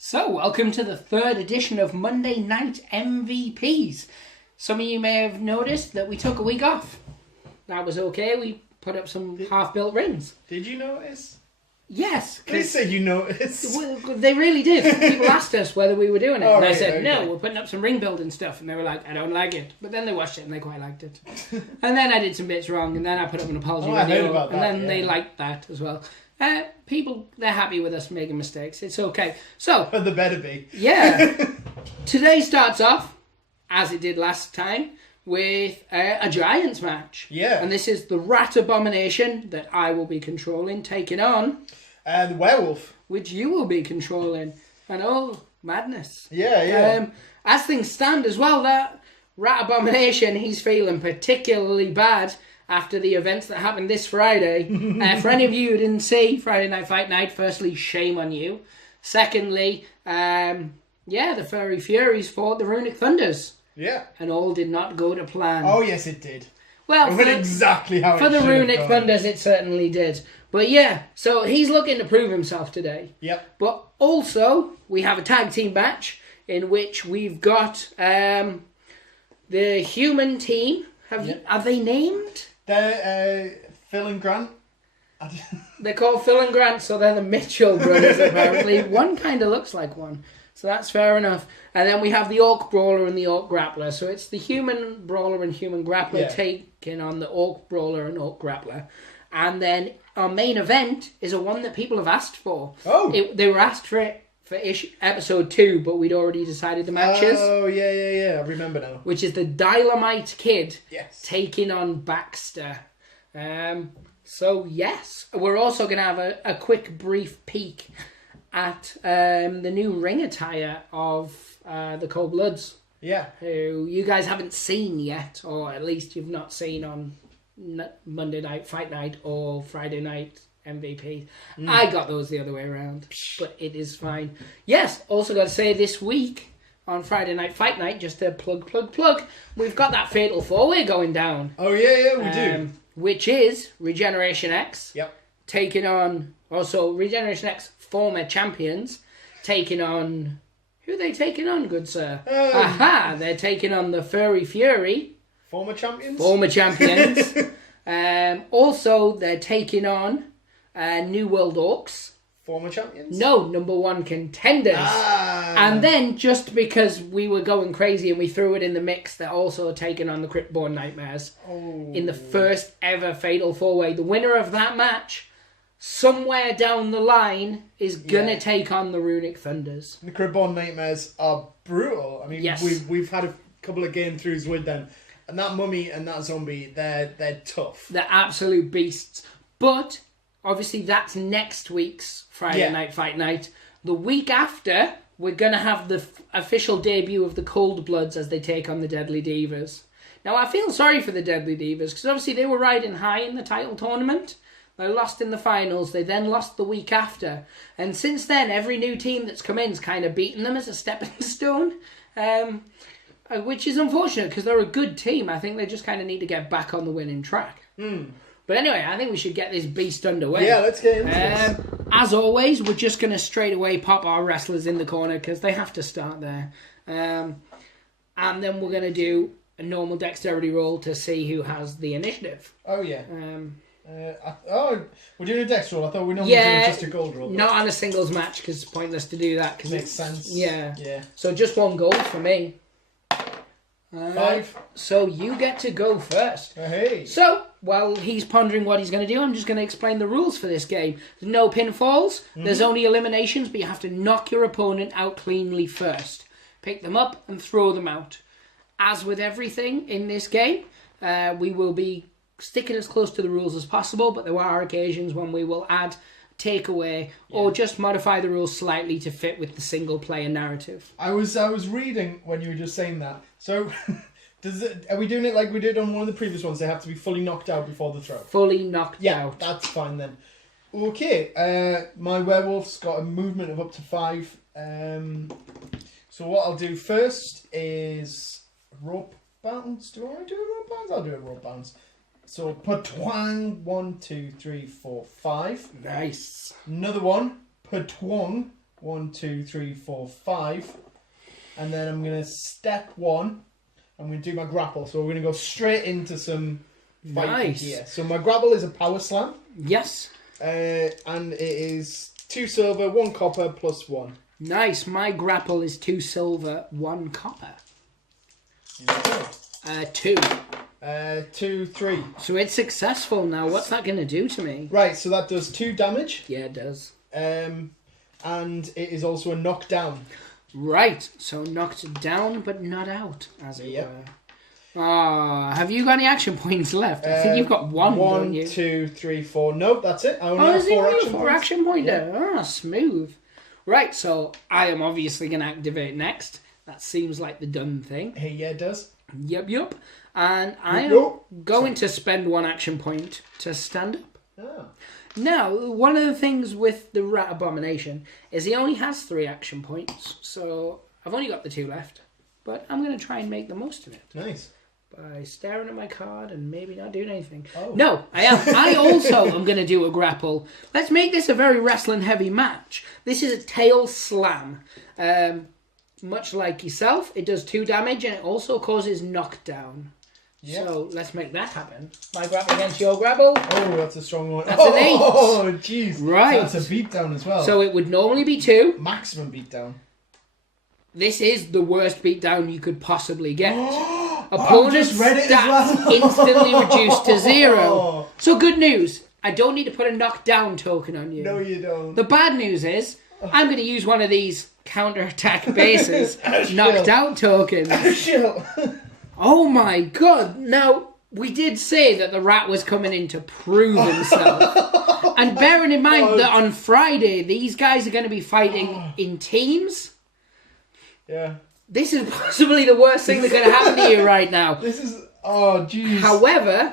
So, welcome to the third edition of Monday Night MVPs. Some of you may have noticed that we took a week off. That was okay. We put up some half-built rings. Did you notice? Yes. Please say you noticed. They really did. People asked us whether we were doing it. And I said, okay. no, we're putting up some ring building stuff. And they were like, I don't like it. But then they watched it and they quite liked it. And then I did some bits wrong. And then I put up an apology video. I heard about that, and then they liked that as well. People, they're happy with us making mistakes. It's okay. So, But they better be. yeah. Today starts off, as it did last time, with a Giants match. Yeah. And this is the Rat Abomination that I will be controlling, taking on... And the werewolf. which you will be controlling. And oh, madness. Yeah. As things stand as well, that Rat Abomination, he's feeling particularly bad after the events that happened this Friday. For any of you who didn't see Friday Night Fight Night, firstly, shame on you. Secondly, the Furry Furies fought the Runic Thunders. Yeah. And all did not go to plan. Oh, yes, it did. Well, It went exactly how it for the should have Runic gone. Thunders, it certainly did. But yeah, so he's looking to prove himself today. Yep. But also, we have a tag team match in which we've got the human team. Are they named? They're Phil and Grant. They're called Phil and Grant, so they're the Mitchell brothers, apparently. One kind of looks like one, so that's fair enough. And then we have the Orc Brawler and the Orc Grappler. So it's the Human Brawler and Human Grappler taking on the Orc Brawler and Orc Grappler. And then our main event is a one that people have asked for. Oh! They were asked for it for episode 2, but we'd already decided the matches. Oh, yeah. I remember now. Which is the Dilomite Kid taking on Baxter. So, yes. We're also going to have a quick, brief peek at the new ring attire of the Cold Bloods. Yeah. Who you guys haven't seen yet, or at least you've not seen on Monday Night Fight Night or Friday Night MVP. I got those the other way around, but it is fine. Yes, also got to say this week on Friday Night Fight Night, just to plug, we've got that Fatal 4-Way going down. Oh, yeah, we do. Which is Regeneration X taking on, also Regeneration X former champions, taking on, who are they taking on, good sir? They're taking on the Furry Fury. Former champions. Also, they're taking on New World Orcs. Former champions? No, number 1 contenders. And then, just because we were going crazy and we threw it in the mix, they're also taking on the Cryptborn Nightmares in the first ever Fatal 4-Way. The winner of that match, somewhere down the line, is going to take on the Runic Thunders. The Cryptborn Nightmares are brutal. I mean, we've had a couple of game throughs with them. And that mummy and that zombie, they're tough. They're absolute beasts. But, obviously, that's next week's Friday Night Fight Night. The week after, we're going to have the official debut of the Cold Bloods as they take on the Deadly Divas. Now, I feel sorry for the Deadly Divas, because obviously they were riding high in the title tournament. They lost in the finals. They then lost the week after. And since then, every new team that's come in's kind of beaten them as a stepping stone. Which is unfortunate because they're a good team. I think they just kind of need to get back on the winning track. But anyway, I think we should get this beast underway. Yeah, let's get into this. As always, we're just going to straight away pop our wrestlers in the corner because they have to start there. And then we're going to do a normal dexterity roll to see who has the initiative. Oh, yeah. We're doing a dex roll. I thought we normally do just a gold roll. Not on a singles match because it's pointless to do that. Cause Makes sense. Yeah. So just 1 gold for me. 5. So you get to go first. Hey. So, while he's pondering what he's going to do, I'm just going to explain the rules for this game. There's no pinfalls. There's only eliminations, but you have to knock your opponent out cleanly first. Pick them up and throw them out. As with everything in this game, we will be sticking as close to the rules as possible, but there are occasions when we will add takeaway or just modify the rules slightly to fit with the single player narrative. I was reading when you were just saying that. So are we doing it like we did on one of the previous ones? They have to be fully knocked out before the throw. Fully knocked out. Yeah, that's fine then. Okay, my werewolf's got a movement of up to 5. So what I'll do first is rope bounce. Do I want to do a rope bounce? I'll do a rope bounce. So patwang, 1, 2, 3, 4, 5. Nice. Another one, patwang, 1, 2, 3, 4, 5. And then I'm going to step 1. I'm going to do my grapple. So we're going to go straight into some fighting here. So my grapple is a power slam. Yes. And it is 2 silver, 1 copper, plus 1. Nice. My grapple is 2 silver, 1 copper. 2. 2, 3. So it's successful now. What's that going to do to me? Right, so that does 2 damage. Yeah, it does. And it is also a knockdown. Right, so knocked down but not out, as it were. Have you got any action points left? I think you've got one, don't you? 1, 2, 3, 4. Nope, that's it. I only have 4 action points. Yeah. Smooth. Right, so I am obviously going to activate next. That seems like the done thing. Hey, yeah, it does. Yep. And I am going to spend 1 action point to stand up. Oh. Now, one of the things with the Rat Abomination is he only has 3 action points, so I've only got the 2 left. But I'm going to try and make the most of it. Nice. By staring at my card and maybe not doing anything. Oh. No, I am. I also am going to do a grapple. Let's make this a very wrestling-heavy match. This is a tail slam. Much like yourself, it does 2 damage and it also causes knockdown. Yep. So let's make that happen. My grapple against your grapple. Oh, that's a strong one. That's an 8. Oh, jeez. Right. So that's a beatdown as well. So it would normally be 2. Maximum beatdown. This is the worst beatdown you could possibly get. Opponent's stats instantly reduced to 0. So good news. I don't need to put a knockdown token on you. No, you don't. The bad news is I'm going to use one of these counter-attack bases knocked out tokens. Oh my god. Now, we did say that the rat was coming in to prove himself. And bearing in mind that on Friday, these guys are going to be fighting in teams. Yeah. This is possibly the worst thing that's going to happen to you right now. This is... Oh, jeez. However,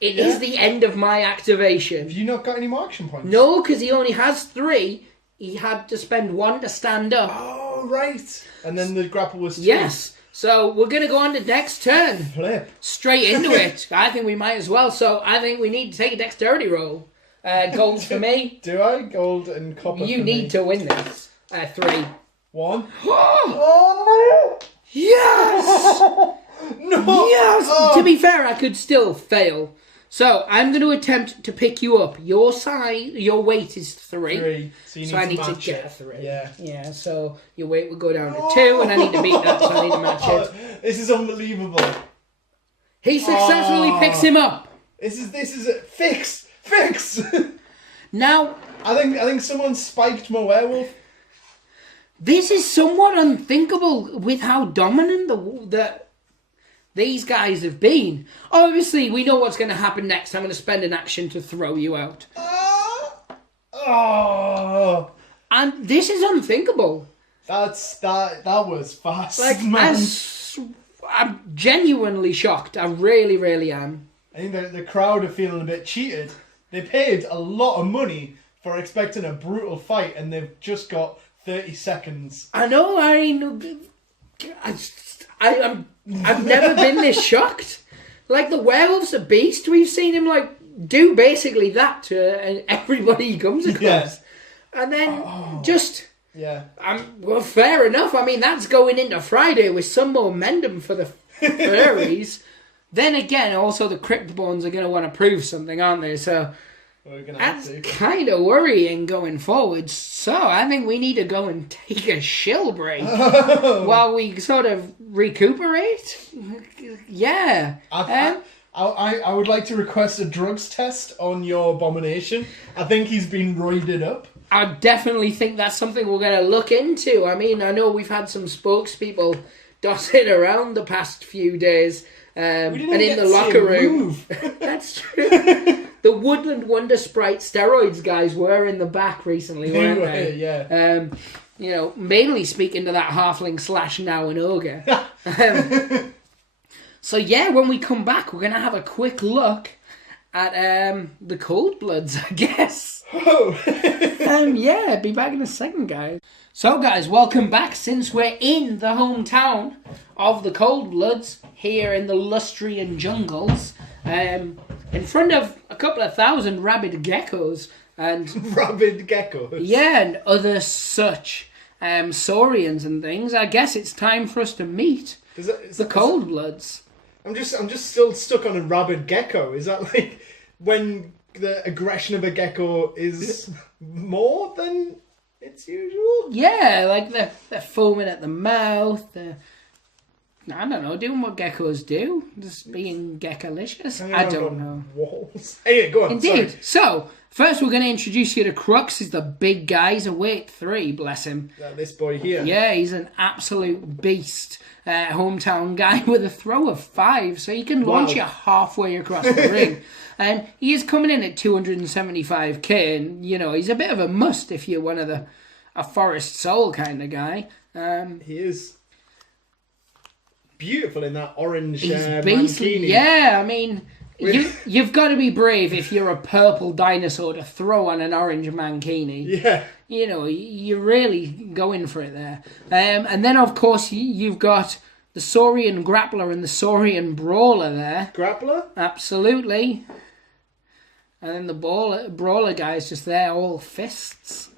it is the end of my activation. Have you not got any more action points? No, because he only has 3. He had to spend 1 to stand up. Oh, right. And then the grapple was 2. Yes. So we're going to go on to next turn. Flip. Straight into it. I think we might as well. So I think we need to take a dexterity roll. Gold for me. Do I? Gold and copper You need to win this. 3. 1. Oh, no! Yes! No! Yes! To be fair, I could still fail. So I'm going to attempt to pick you up. Your weight is 3. 3. So I need to match get it. a 3. Yeah. So your weight will go down to 2, and I need to beat that, so I need to match it. This is unbelievable. He successfully picks him up. This is a fix. Now, I think someone spiked my werewolf. This is somewhat unthinkable with how dominant these guys have been. Obviously, we know what's going to happen next. I'm going to spend an action to throw you out. And this is unthinkable. That was fast. I'm genuinely shocked. I really, really am. I think the crowd are feeling a bit cheated. They paid a lot of money for expecting a brutal fight, and they've just got 30 seconds. I know. I've never been this shocked. Like, the werewolf's a beast. We've seen him do basically that to everybody he comes across. Yeah. And then Yeah. Well, fair enough. I mean, that's going into Friday with some momentum for the furries. Then again, also the Cryptborns are going to want to prove something, aren't they? So that's kind of worrying going forward. So I think we need to go and take a shill break while we sort of recuperate. Yeah. I would like to request a drugs test on your Abomination. I think he's been roided up. I definitely think that's something we're going to look into. I mean, I know we've had some spokespeople dotted around the past few days. And in the locker room. That's true. The Woodland Wonder Sprite steroids guys were in the back recently, weren't they? Yeah. Mainly speaking to that halfling / now an ogre. So yeah, when we come back, we're going to have a quick look at the Cold Bloods, I guess. Yeah, be back in a second, guys. So guys, welcome back. Since we're in the hometown of the Cold Bloods, here in the Lustrian jungles, in front of a couple of thousand rabid geckos, and rabid geckos. Yeah, and other such saurians and things. I guess it's time for us to meet the Cold Bloods. I'm just still stuck on a rabid gecko. Is that like when the aggression of a gecko is more than it's usual? Yeah, like they're foaming at the mouth. They're, I don't know, doing what geckos do. Just being geckolicious. I don't know. Walls. Anyway, go on. Indeed. Sorry. So, first we're going to introduce you to Crux. He's the big guy. He's a weight 3, bless him. This boy here. Yeah, he's an absolute beast. Hometown guy with a throw of 5, so he can launch you halfway across the ring. And he is coming in at 275k, and, you know, he's a bit of a must if you're one of a Forest Soul kind of guy. He is beautiful in that orange He's beastly. mankini. Yeah, I mean, you've got to be brave if you're a purple dinosaur to throw on an orange mankini. Yeah. You know, you're really going for it there. And then, of course, you've got the Saurian Grappler and the Saurian Brawler there. Grappler? Absolutely. And then the Brawler guy's just there, all fists.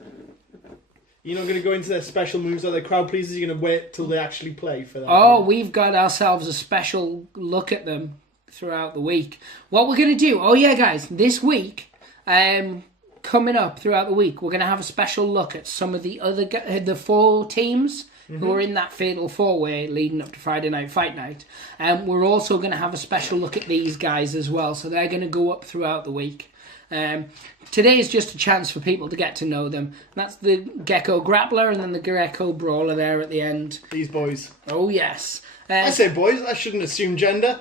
You're not going to go into their special moves or their crowd pleasers? You're going to wait till they actually play for that? Oh, we've got ourselves a special look at them throughout the week. What we're going to do, oh yeah, guys, this week, coming up throughout the week, we're going to have a special look at some of the other the 4 teams who are in that Fatal 4-way leading up to Friday Night Fight Night. We're also going to have a special look at these guys as well, so they're going to go up throughout the week. Today is just a chance for people to get to know them. That's the Gecko Grappler and then the Gecko Brawler there at the end. These boys. Oh, yes. I say boys, I shouldn't assume gender.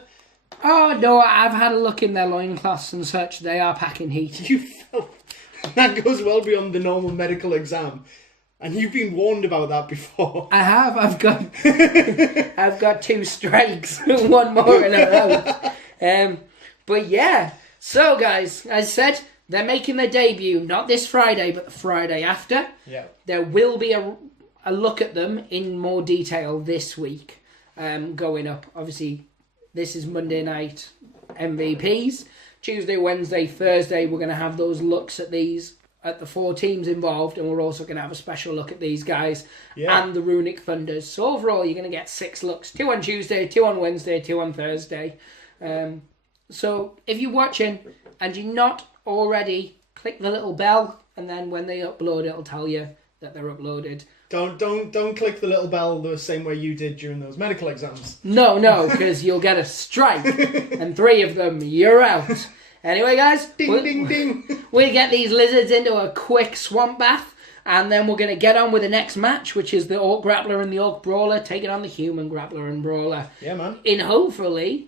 Oh, no, I've had a look in their loincloths and such. They are packing heat. You felt that goes well beyond the normal medical exam. And you've been warned about that before. I have. I've got 2 strikes. One more and I'm out. But yeah. So, guys, as I said, they're making their debut, not this Friday, but the Friday after. Yeah. There will be a look at them in more detail this week going up. Obviously, this is Monday night MVPs. Tuesday, Wednesday, Thursday, we're going to have those looks at these, at the 4 teams involved, and we're also going to have a special look at these guys and the Runic Thunders. So overall, you're going to get 6 looks. 2 on Tuesday, 2 on Wednesday, 2 on Thursday. So if you're watching and you're not already, click the little bell, and then when they upload, it'll tell you that they're uploaded. Don't click the little bell the same way you did during those medical exams. No, because you'll get a strike, and 3 of them, you're out. Anyway, guys, ding, ding. We'll get these lizards into a quick swamp bath, and then we're going to get on with the next match, which is the Orc Grappler and the Orc Brawler taking on the Human Grappler and Brawler. Yeah, man. In hopefully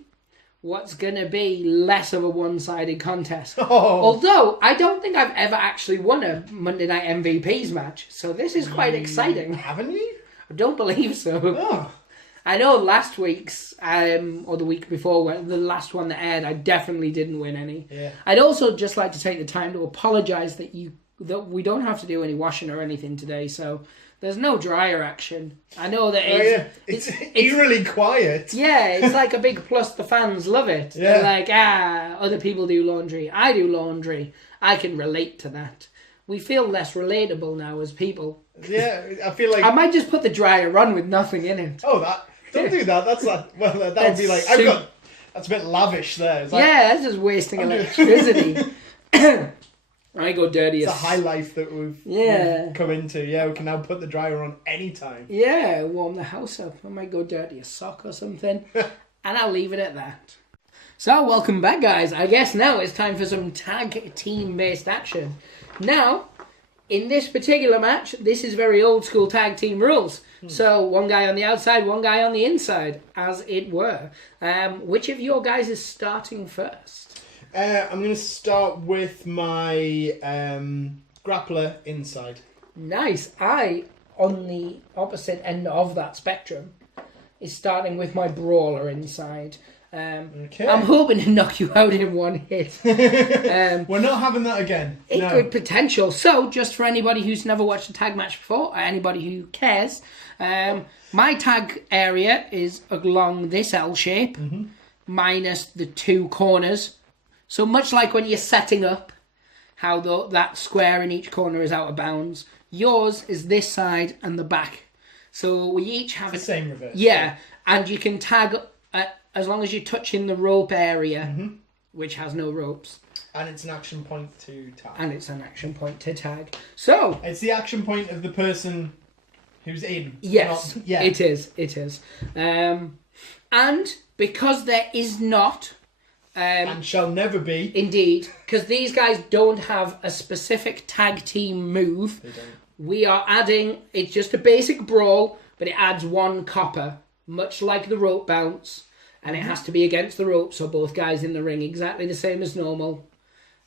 what's going to be less of a one-sided contest. Oh. Although, I don't think I've ever actually won a Monday Night MVPs match, so this is quite exciting. Haven't you? I don't believe so. Oh. I know last week's, or the week before, the last one that aired, I definitely didn't win any. Yeah. I'd also just like to take the time to apologise that we don't have to do any washing or anything today, so there's no dryer action. I know that it's eerily quiet. Yeah, it's like a big plus. The fans love it. Yeah. They're like, other people do laundry. I do laundry. I can relate to that. We feel less relatable now as people. Yeah, I feel like... I might just put the dryer on with nothing in it. Oh, don't do that. That's like... Well, that would be like... That's a bit lavish there. It's like, that's just wasting electricity. I go dirty. It's a high life that we've come into. Yeah, we can now put the dryer on anytime. Yeah, warm the house up. I might go dirty a sock or something. And I'll leave it at that. So, welcome back, guys. I guess now it's time for some tag team-based action. Now, in this particular match, this is very old-school tag team rules. So, one guy on the outside, one guy on the inside, as it were. Which of your guys is starting first? I'm going to start with my grappler inside. Nice. I, on the opposite end of that spectrum, is starting with my brawler inside. Okay. I'm hoping to knock you out in one hit. We're not having that again. Good potential. So, just for anybody who's never watched a tag match before, or anybody who cares, my tag area is along this L shape, minus the 2 corners. So much like when you're setting up, how that square in each corner is out of bounds. Yours is this side and the back. So we each have the same reverse. Yeah, and you can tag as long as you're touching the rope area, which has no ropes. And it's an action point to tag. So it's the action point of the person who's in. Yes, it is. It is. And because there is not... and shall never be. Indeed, because these guys don't have a specific tag team move. They don't. We are adding... It's just a basic brawl, but it adds 1 copper, much like the rope bounce. And it has to be against the rope, so both guys in the ring, exactly the same as normal.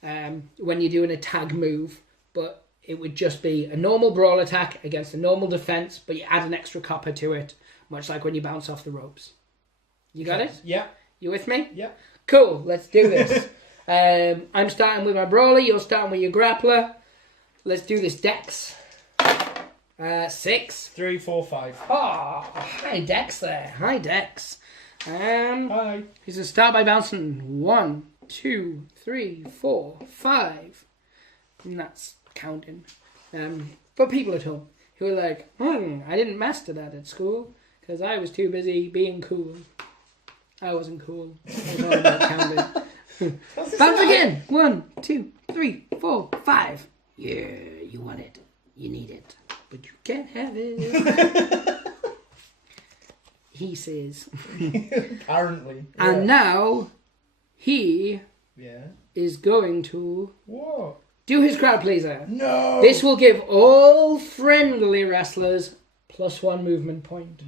When you're doing a tag move, but it would just be a normal brawl attack against a normal defense, but you add an extra copper to it, much like when you bounce off the ropes. You got it? Yeah. You with me? Yeah. Cool, let's do this. I'm starting with my brawler, you're starting with your grappler. Let's do this dex. 6. 3, 4, 5. Oh, high dex there. High dex. Hi. He's going to start by bouncing 1, 2, 3, 4, 5. And that's counting. For people at home who are like, I didn't master that at school because I was too busy being cool. I wasn't cool. I was all about counting. Bounce again. 1, 2, 3, 4, 5. Yeah, you want it. You need it. But you can't have it. He says. Apparently. Yeah. And now he is going to do his crowd pleaser. No. This will give all friendly wrestlers +1 movement point.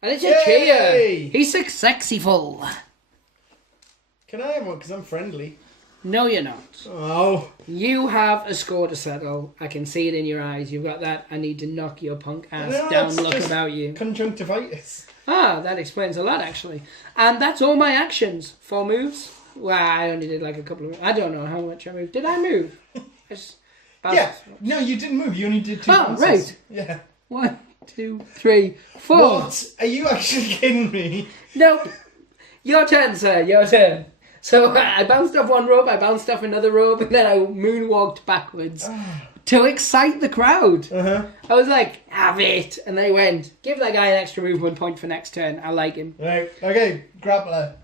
And it's a cheer. He's successful. Can I have one? Because I'm friendly. No, you're not. Oh. You have a score to settle. I can see it in your eyes. You've got that. I need to knock your punk ass down look about you. Conjunctivitis. Ah, that explains a lot, actually. And that's all my actions. 4 moves. Well, I only did like a couple of... I don't know how much I moved. Did I move? No, you didn't move. You only did 2 bounces. Right. Yeah. 1, 2, 3, 4. What? Are you actually kidding me? Nope. Your turn, sir. Your turn. So I bounced off 1 rope, I bounced off another rope, and then I moonwalked backwards to excite the crowd. I was like, have it. And they went, give that guy an extra movement point for next turn. I like him. Right. Okay. Grappler.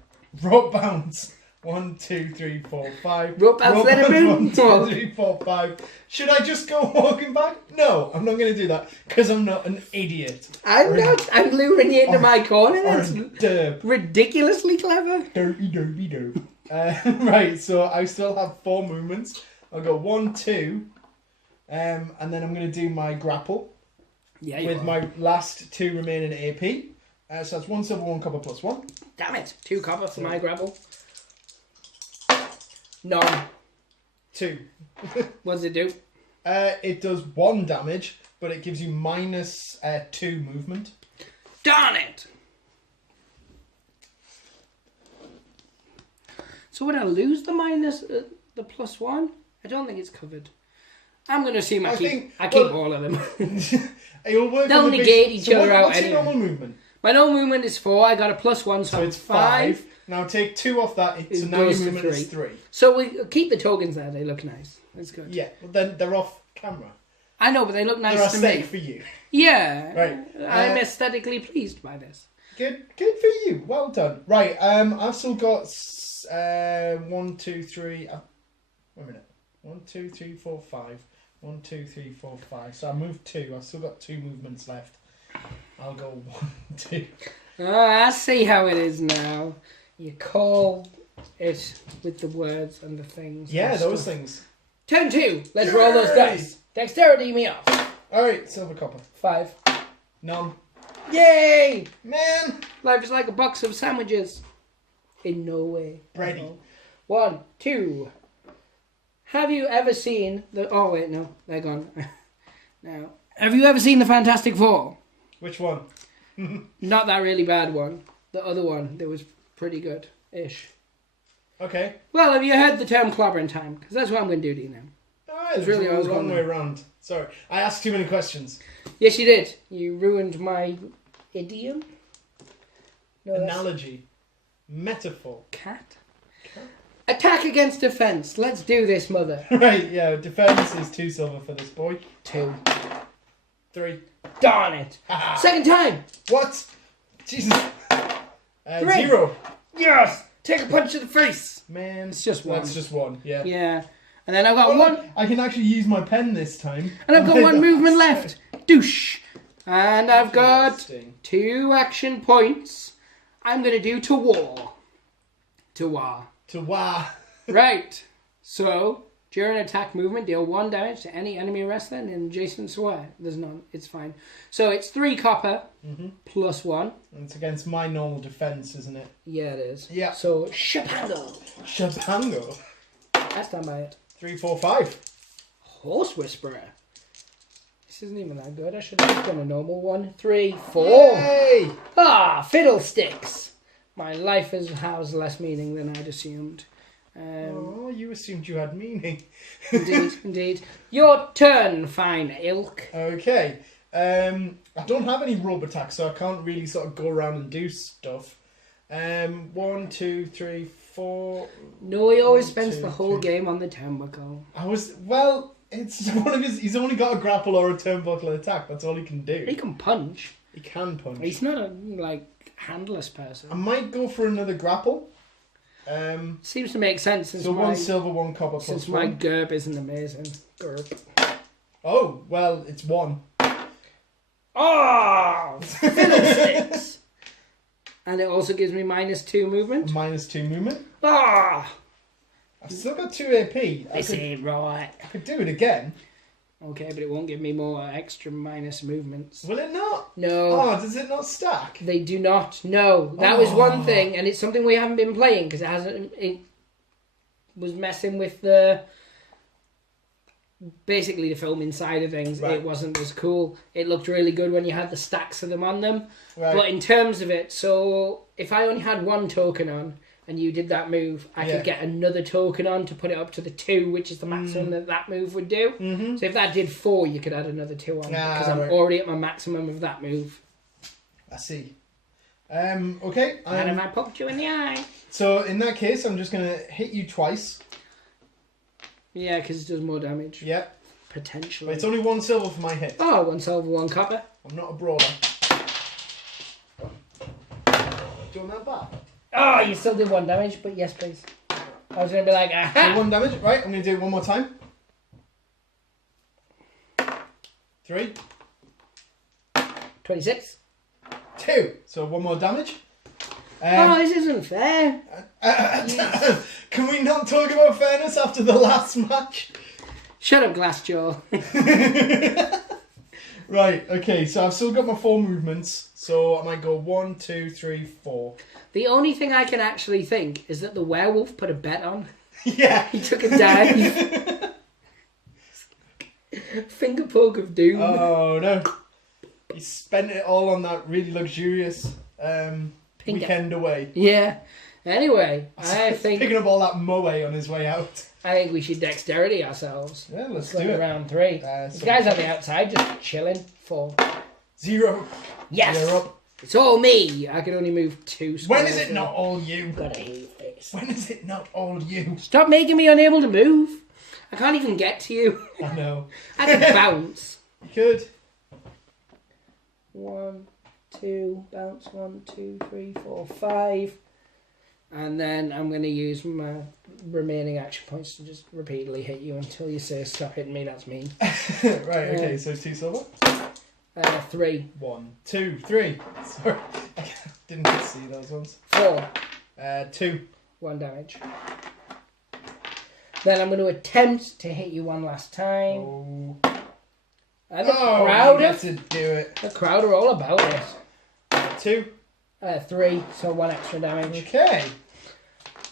Rope bounce. 1, 2, 3, 4, 5. Rope bounce, let him in. 1, 2, 3, 4, 5. Should I just go walking back? No, I'm not going to do that because I'm not an idiot. I'm not. I'm luring you into my corner. That's derp. Ridiculously clever. Derp. Right, so I still have 4 movements. I'll go 1, 2, and then I'm going to do my grapple with my last 2 remaining AP. So that's 1 silver, 1 copper +1. Damn it. 2 copper for my grapple. None. 2. What does it do? It does 1 damage, but it gives you -2 movement. Darn it! So would I lose the the +1? I don't think it's covered. I'm going to assume I keep all of them. It'll work. They'll negate each other out what's anyway. What's your normal movement? My normal movement is 4. I got a +1, so it's 5. Now take 2 off that, so now your movement is 3. So we keep the tokens there. They look nice. That's good. Yeah, but then they're off camera. I know, but they look nice to me. They're aesthetic for you. Yeah. Right. I'm aesthetically pleased by this. Good for you. Well done. Right. I've still got 1, 2, 3. Wait a minute. 1, 2, 3, 4, 5. 1, 2, 3, 4, 5. So I moved 2. I've still got 2 movements left. I'll go 1, 2. I see how it is now. You call it with the words and the things. Yeah, those things. Turn 2. Let's roll those dice. Dexterity me off. Alright, silver copper. 5. None. Yay! Man! Life is like a box of sandwiches. In no way. Bready. 1, 2. Have you ever seen the... Oh, wait, no. They're gone. Now, have you ever seen the Fantastic Four? Which one? Not that really bad one. The other one that was pretty good-ish. Okay. Well, have you heard the term clobbering time? Because that's what I'm going to do to you now. Alright, it's really a long way around. Sorry. I asked too many questions. Yes, you did. You ruined my idiom. No, analogy. Metaphor. Cat? Attack against defense. Let's do this, mother. Right, yeah, defense is 2 silver for this boy. 2. 3. Darn it. Second time. What? Jesus. 3. 0. Yes. Take a punch to the face. Man. It's just 1. That's just 1, yeah. Yeah. And then I've got 1. I can actually use my pen this time. And I've got 1 movement left. Douche. And I've got Interesting. 2 action points. I'm going to do to war. To war. To wah. Right. So, during attack movement, deal 1 damage to any enemy wrestler in adjacent square. There's none. It's fine. So, it's 3 copper plus 1. And it's against my normal defense, isn't it? Yeah, it is. Yeah. So, Shapango. Shapango. I stand by it. 3, 4, 5. Horse Whisperer. This isn't even that good. I should have just done a normal one. 3, 4. Yay! Ah, fiddlesticks. My life has less meaning than I'd assumed. Oh, you assumed you had meaning. Indeed, indeed. Your turn, fine ilk. Okay. I don't have any robe attacks, so I can't really sort of go around and do stuff. 1, 2, 3, 4. No, he always spends 2, the whole 3. game on the turnbuckle. It's one of his. He's only got a grapple or a turnbuckle attack. That's all he can do. He can punch. He can punch. He's not a handless person. I might go for another grapple. Seems to make sense since So my 1 silver, 1 copper plus since 1. my GURP isn't amazing. GURP. Oh well, it's 1. Oh, fiddlesticks! And it also gives me -2 movement. -2 movement. Ah, I've still got 2 AP. this ain't right. I could do it again. Okay, but it won't give me more extra minus movements. Will it not? No. Oh, does it not stack? They do not. No, that was one thing, and it's something we haven't been playing because it hasn't. It was messing with basically the filming side of things. Right. It wasn't as cool. It looked really good when you had the stacks of them on them, Right. but in terms of it, so if I only had 1 token on and you did that move, I could get another token on to put it up to the 2, which is the maximum that move would do. Mm-hmm. So if that did 4, you could add another 2 on because I'm already at my maximum of that move. I see. Okay. And I poked you in the eye. So in that case, I'm just gonna hit you twice. Yeah, because it does more damage. Yeah. Potentially. But it's only 1 silver for my hit. Oh, 1 silver, 1 copper. I'm not a brawler. Doing that back. Oh, you still did 1 damage, but yes, please. I was going to be like, aha! So 1 damage. Right, I'm going to do it one more time. 3. 26. 2. So 1 more damage. Oh, this isn't fair. Can we not talk about fairness after the last match? Shut up, Glassjaw. Right, okay, so I've still got my 4 movements. So I might go 1, 2, 3, 4. The only thing I can actually think is that the werewolf put a bet on. Yeah. He took a dive. Finger poke of doom. Oh, no. He spent it all on that really luxurious weekend away. Yeah. Anyway, I think Picking up all that moe on his way out. I think we should dexterity ourselves. Yeah, let's Go do it. Round 3. So The guy's on the outside just chilling. 4. 0. Yes! You're up. It's all me. I can only move 2 squares. When is it not all you? God, I hate this. When is it not all you? Stop making me unable to move. I can't even get to you. I know. I can bounce. You could. 1, 2, bounce. 1, 2, 3, 4, 5. And then I'm going to use my remaining action points to just repeatedly hit you until you say stop hitting me. That's mean. Right, okay, so 2 silver. 3. 1, 2, 3. Sorry. I didn't see those ones. 4. 2. 1 damage. Then I'm going to attempt to hit you 1 last time. Oh. And the crowd you get to do it. The crowd are all about it. 2. 3, so 1 extra damage. Okay.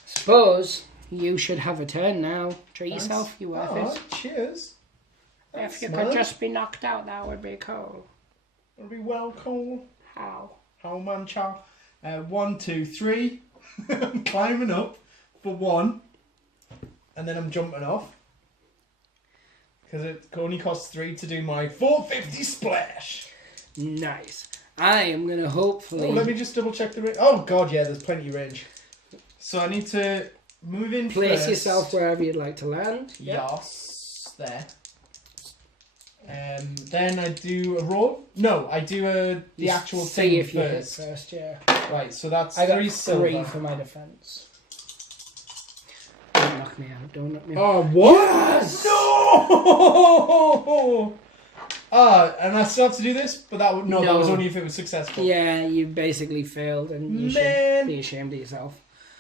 Suppose you should have a turn now. Treat Thanks. yourself, you worth Oh, it. cheers. If you Smile. could just be knocked out, that would be cool. It'll be well cool. How? How man chow. 1, 2, 3. I'm climbing up for 1. And then I'm jumping off. Because it only costs 3 to do my 450 splash. Nice. I am going to hopefully... Oh, let me just double check the range. Oh god, yeah, there's plenty of range. So I need to moving Place first. yourself wherever you'd like to land. Yes, there. Then I do a roll. No, I do the actual See thing if you hit first. first, yeah. Right, so that's I got 3 silver. 3 for my defense. Don't knock me out. Don't knock me out. Oh, what? Yes! No! And I still have to do this, but that would that No. was only if it was successful. Yeah, you basically failed, and you Man. should be ashamed of yourself.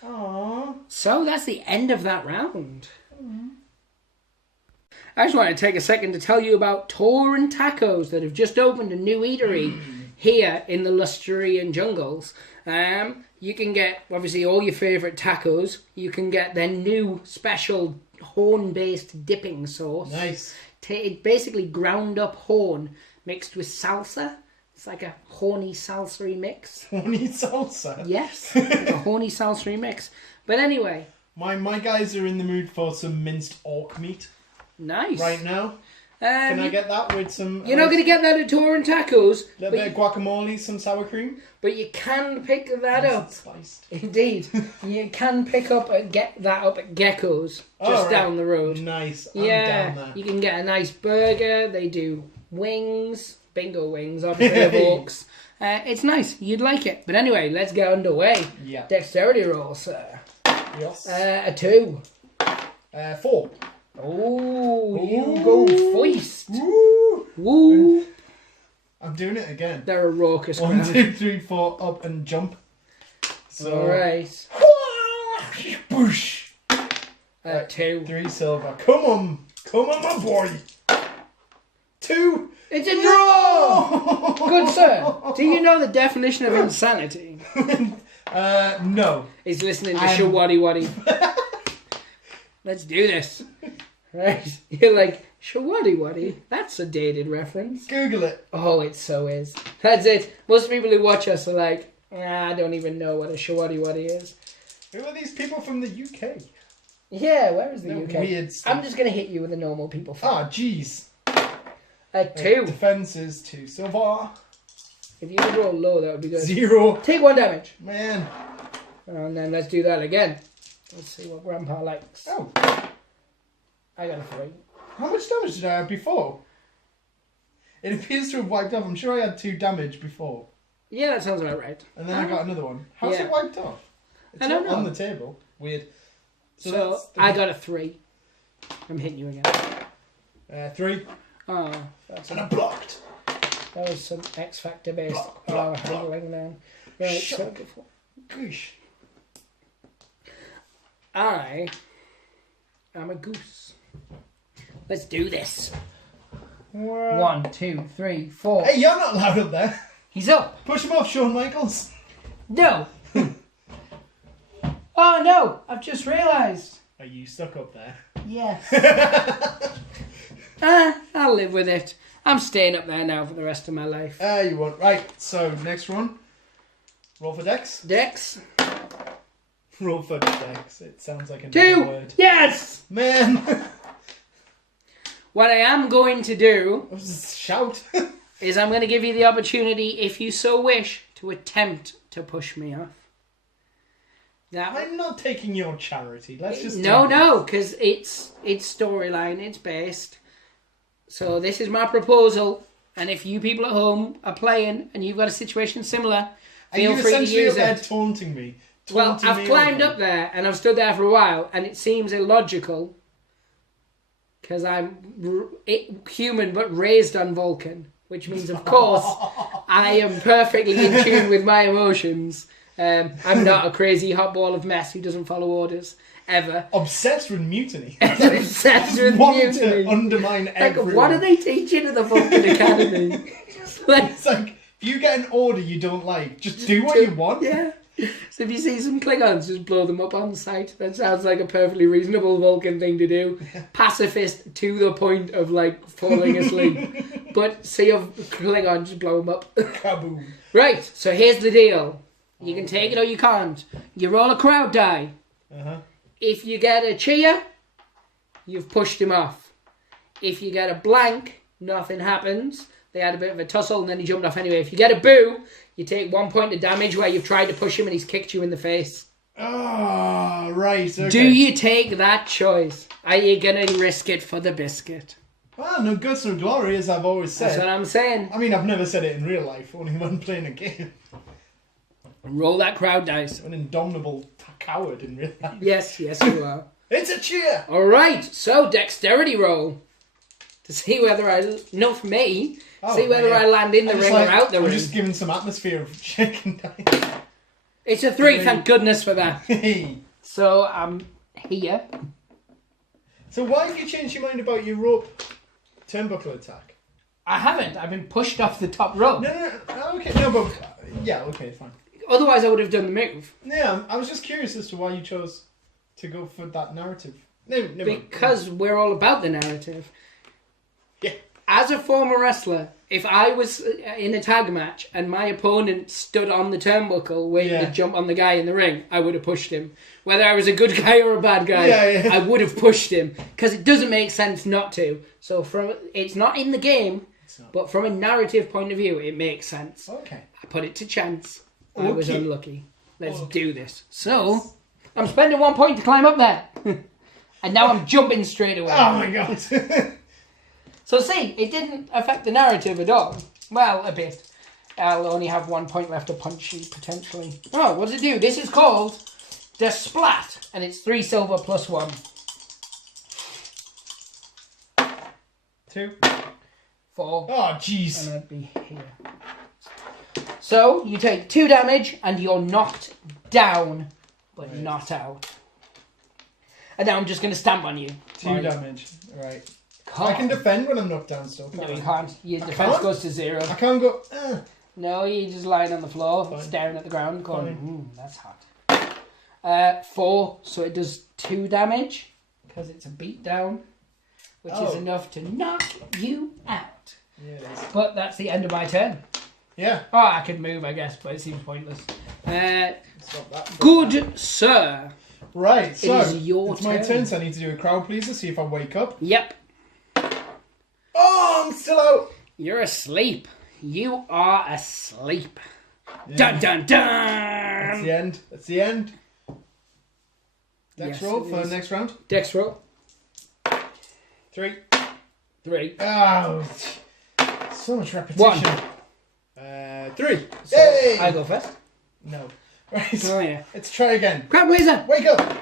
Aww. So that's the end of that round. I just want to take a second to tell you about Tor and Tacos that have just opened a new eatery here in the Lusterian Jungles. You can get, obviously, all your favourite tacos. You can get their new special horn-based dipping sauce. Nice. It's basically ground up horn mixed with salsa. It's like a horny salsa mix. Horny salsa? Yes, a horny salsa mix. But anyway. My guys are in the mood for some minced orc meat. Nice. Right now. Can I get that with some... You're not going to get that at Tor and Tacos. A little bit of guacamole, some sour cream. But you can pick that up. Spiced. Indeed. You can pick up get that up at Gecko's just down the road. Nice. I'm Yeah, down there. you can get a nice burger. They do wings, bingo wings, obviously of orcs. It's nice. You'd like it. But anyway, let's get underway. Yeah. Dexterity roll, sir. Yes. A 2. 4. Oh, you go first. Woo! Woo. I'm doing it again. They're a raucous 1, crowd. 2, 3, 4, up and jump. So. Alright. Boosh. 2. 3 silver. Come on, my boy. 2. It's a draw! Good sir. Do you know the definition of insanity? No. He's listening to Shawaddy Waddy. Let's do this. Right. You're like, Shawaddy Waddy? That's a dated reference. Google it. Oh, it so is. That's it. Most people who watch us are like, I don't even know what a Shawaddy Waddy is. Who are these people from the UK? Yeah, where is the They're UK? weird stuff. I'm just going to hit you with a normal people fact. Ah, jeez. A 2. Defense is 2 silver. If you would roll low, that would be good. 0. Take 1 damage. Man. And then let's do that again. Let's see what Grandpa likes. Oh. I got a 3. How much damage did I have before? It appears to have wiped off. I'm sure I had 2 damage before. Yeah, that sounds about right. And then I got another one. How's it wiped off? It's I don't not on know. the table. Weird. So I got a 3. I'm hitting you again. 3. Oh, that's And I blocked. that was some X Factor based Block. handling now. Right, so Gosh. I am a goose. Let's do this. 1, 2, 3, 4. Hey, you're not allowed up there. He's up. Push him off, Shawn Michaels. No. Oh no! I've just realised. Are you stuck up there? Yes. I'll live with it. I'm staying up there now for the rest of my life. You won't. Right, so next one. Roll for Dex. Dex. Roll for Dex. It sounds like a 2. word. Yes! Man. What I am going to do Shout. is I'm going to give you the opportunity, if you so wish, to attempt to push me off. I'm not taking your charity. Let's just No, because it's storyline, it's based. So this is my proposal, and if you people at home are playing and you've got a situation similar, feel free to use it. Taunting me. Well, I've climbed up there and I've stood there for a while, and it seems illogical because I'm human but raised on Vulcan, which means, of course, I am perfectly in tune with my emotions. I'm not a crazy hot ball of mess who doesn't follow orders, ever. Obsessed with mutiny. Obsessed with Want mutiny. to undermine everyone. What are they teaching at the Vulcan Academy? It's like, if you get an order you don't like, just do what you want. Yeah. So if you see some Klingons, just blow them up on sight. That sounds like a perfectly reasonable Vulcan thing to do. Pacifist to the point of, like, falling asleep. But see a Klingon, just blow them up. Kaboom. Right, so here's the deal. You can take it or you can't. You roll a crowd die. Uh-huh. If you get a cheer, you've pushed him off. If you get a blank, nothing happens. They had a bit of a tussle and then he jumped off anyway. If you get a boo, you take 1 point of damage where you've tried to push him and he's kicked you in the face. Oh, right. Okay. Do you take that choice? Are you going to risk it for the biscuit? Well, no guts, no glory, as I've always said. That's what I'm saying. I mean, I've never said it in real life, only when playing a game. Roll that crowd dice. I'm an indomitable coward in real life. Yes, you are. It's a cheer! Alright, so dexterity roll. To see whether not me, see whether I land in the ring or out the ring. I'm just giving some atmosphere of shaking dice. It's a 3, thank goodness for that. So, I'm here. So why have you changed your mind about your rope turnbuckle attack? I haven't. I've been pushed off the top rope. No, okay. No, but... Yeah, okay, fine. Otherwise, I would have done the move. Yeah, I was just curious as to why you chose to go for that narrative. No, because we're all about the narrative. Yeah. As a former wrestler, if I was in a tag match and my opponent stood on the turnbuckle waiting to jump on the guy in the ring, I would have pushed him. Whether I was a good guy or a bad guy, I would have pushed him. Because it doesn't make sense not to. So it's not in the game, but from a narrative point of view, it makes sense. Okay. I put it to chance. I was unlucky. Let's do this. So, I'm spending 1 point to climb up there. And now I'm jumping straight away. Oh my god. So see, it didn't affect the narrative at all. Well, a bit. I'll only have 1 point left to punch sheep, potentially. Oh, what does it do? This is called the Splat, and it's 3 silver plus 1. 2. 4. Oh, jeez. And I'd be here. So, you take 2 damage, and you're knocked down, but not out. And now I'm just going to stamp on you. 2 damage. Right. God. I can defend when I'm knocked down still. No, you can't. Your defense goes to 0. I can't go... No, you're just lying on the floor, staring at the ground, going, that's hot. 4, so it does 2 damage, because it's a beatdown, which is enough to knock you out. Yeah, it is. But that's the end of my turn. Yeah. Oh, I could move, I guess, but it seems pointless. Stop that. Good sir. Right, so it is your it's my turn, so I need to do a crowd pleaser, see if I wake up. Yep. Oh, I'm still out. You're asleep. You are asleep. Yeah. Dun dun dun. That's the end. That's the end. Dex roll for the next round. Dex roll. 3. 3. Oh, so much repetition. 1. 3. So Yay! I go first. No. Right. Oh yeah. Let's try again. Crowd pleaser. Wake up.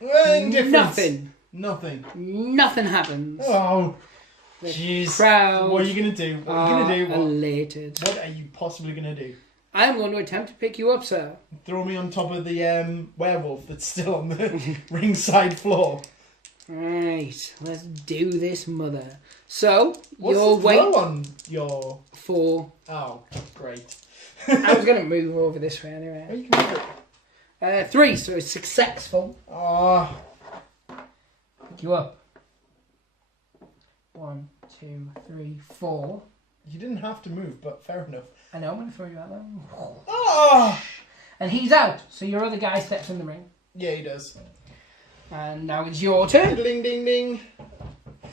Indifference. Nothing. Nothing. Nothing happens. Oh. Jeez. Crowd. What are you gonna do? What are you gonna do? Elated. What are you possibly gonna do? I'm going to attempt to pick you up, sir. Throw me on top of the werewolf that's still on the ringside floor. Right, let's do this, mother. So, What's your the weight throw on your... 4. Oh, great. I was going to move over this way Oh, anyway. you can move it. 3, so it's successful. Oh. Pick you up. 1, 2, 3, 4. You didn't have to move, but fair enough. I know, I'm going to throw you out there. Oh! And he's out, so your other guy steps in the ring. Yeah, he does. And now it's your turn. Ding, ding, ding.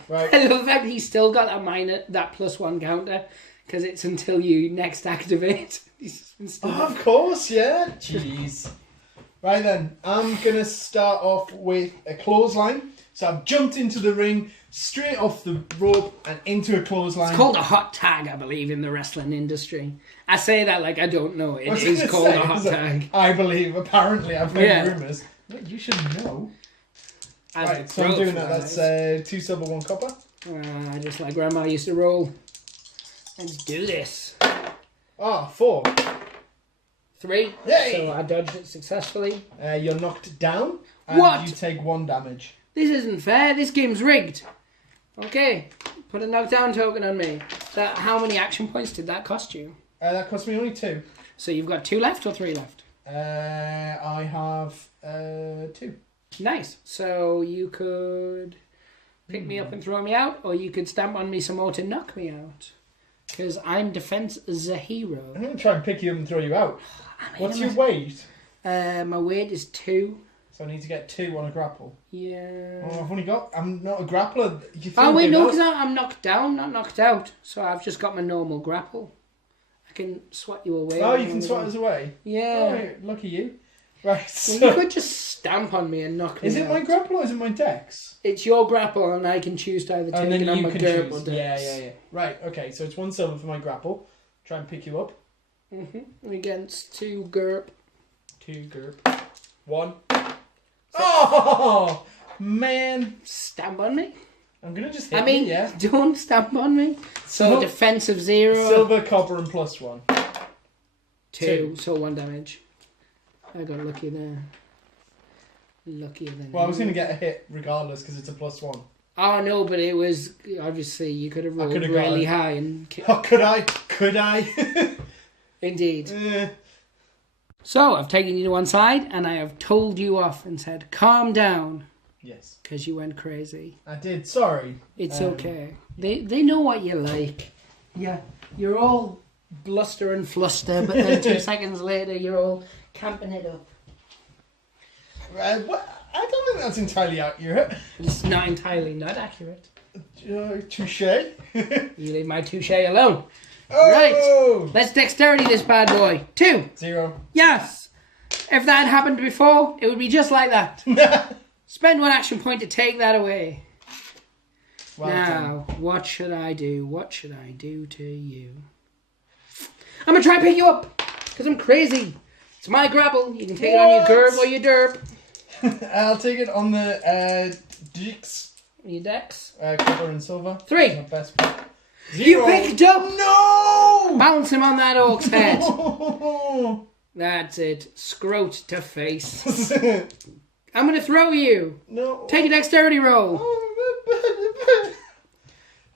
Right. I love that he's still got that +1 counter, because it's until you next activate. Of course, yeah. Jeez. Right then, I'm going to start off with a clothesline. So I've jumped into the ring, straight off the rope and into a clothesline. It's called a hot tag, I believe, in the wrestling industry. I say that like I don't know. It is called a hot tag. I believe, apparently. I've heard rumours. You should know. Right, so I'm doing that. That's 2 silver, 1 copper. Just like Grandma used to roll. Let's do this. 4. 3. Yay! So I dodged it successfully. You're knocked down. And What? you take 1 damage. This isn't fair. This game's rigged. Okay. Put a knockdown token on me. How many action points did that cost you? That cost me only 2. So you've got 2 left or 3 left? I have 2. Nice. So you could pick me up and throw me out, or you could stamp on me some more to knock me out. Because I'm defense as a hero. I'm going to try and pick you up and throw you out. What's your weight? My weight is 2. So I need to get 2 on a grapple. Yeah. Oh, I've only got... I'm not a grappler. Oh, wait, no, because I'm knocked down, not knocked out. So I've just got my normal grapple. I can swat you away. Oh, you can swat us away? Yeah. Oh, right. Lucky you. Right. Well, So, you could just stamp on me and knock me is it out. my grapple or is it my dex? It's your grapple, and I can choose to either take it on my GURP or dex. Yeah. Right. Okay. So it's 1 silver for my grapple. Try and pick you up. Against 2 GURP. 2 GURP. 1. Oh man! Stamp on me. I'm gonna just hit you, yeah. Don't stamp on me. So defensive 0. Silver, copper, and +1. 2. So 1 damage. I got lucky there. Luckier than. Well, I was gonna get a hit regardless because it's a +1. Oh no, but it was obviously you could have rolled really high and. Oh, could I? Could I? Indeed. So I've taken you to one side and I have told you off and said, "Calm down." Yes. Because you went crazy. I did. Sorry. It's okay. They know what you like. Yeah, you're all bluster and fluster, but then 2 seconds later you're all camping it up. What? I don't think that's entirely accurate. It's not entirely not accurate. Touche. You leave my touche alone. Oh! Right. Let's dexterity this bad boy. 2. 0. Yes. If that had happened before, it would be just like that. Spend 1 action point to take that away. Well now, what should I do? What should I do to you? I'm going to try and pick you up. Because I'm crazy. It's my grapple. You can take it on your GURP or your DERP. I'll take it on the dex. Your dex. Copper and silver. 3. My best pick. 0. You picked up. No! Bounce him on that orc's head. No! That's it. Scrote to face. I'm going to throw you. No. Take a dexterity roll.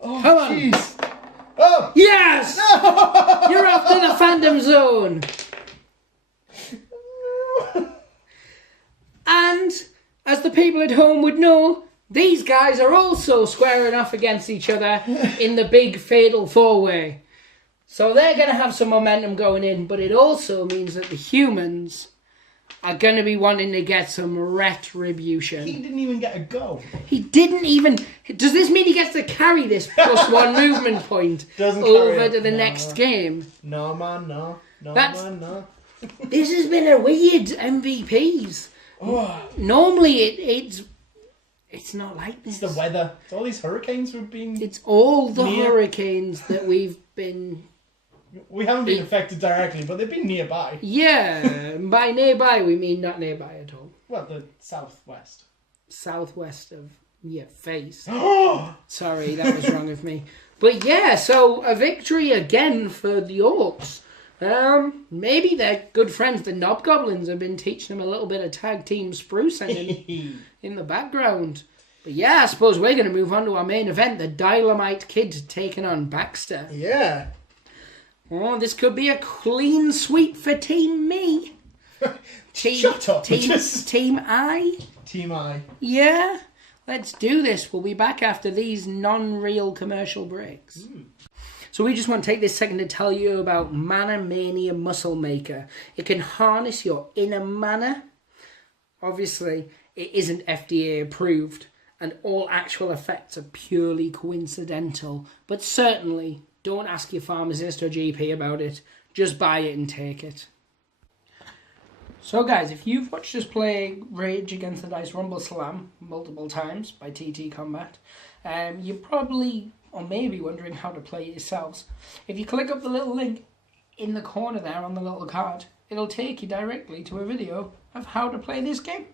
Oh, come on. Jeez. Oh! Yes! No! You're off to the fandom zone. And, as the people at home would know, these guys are also squaring off against each other in the big fatal 4-way. So they're going to have some momentum going in, but it also means that the humans are going to be wanting to get some retribution. He didn't even get a go. He didn't even... Does this mean he gets to carry this +1 movement point over to the next game? No, man, no. No, That's... man, no. This has been a weird MVPs. Oh. Normally it's not like this. It's the weather. It's all these hurricanes we've been... It's all the hurricanes that we've been... We haven't been affected directly, but they've been nearby. Yeah, by nearby we mean not nearby at all. Well, the southwest. Southwest of your face. Sorry, that was wrong of me. But yeah, so a victory again for the Orcs. Maybe they're good friends. The Knobgoblins have been teaching them a little bit of tag team sprucing in the background. But yeah, I suppose we're going to move on to our main event, the Dilomite Kid taking on Baxter. Yeah. Oh, this could be a clean sweep for Team Me. Shut up. Team I? Team I. Yeah, let's do this. We'll be back after these non-real commercial breaks. So we just want to take this second to tell you about Mana Mania Muscle Maker. It can harness your inner mana. Obviously, it isn't FDA approved, and all actual effects are purely coincidental. But certainly, don't ask your pharmacist or GP about it. Just buy it and take it. So guys, if you've watched us play Rage Against the Dice Rumbleslam multiple times by TTCombat, you probably... or maybe wondering how to play it yourselves. If you click up the little link in the corner there on the little card, it'll take you directly to a video of how to play this game.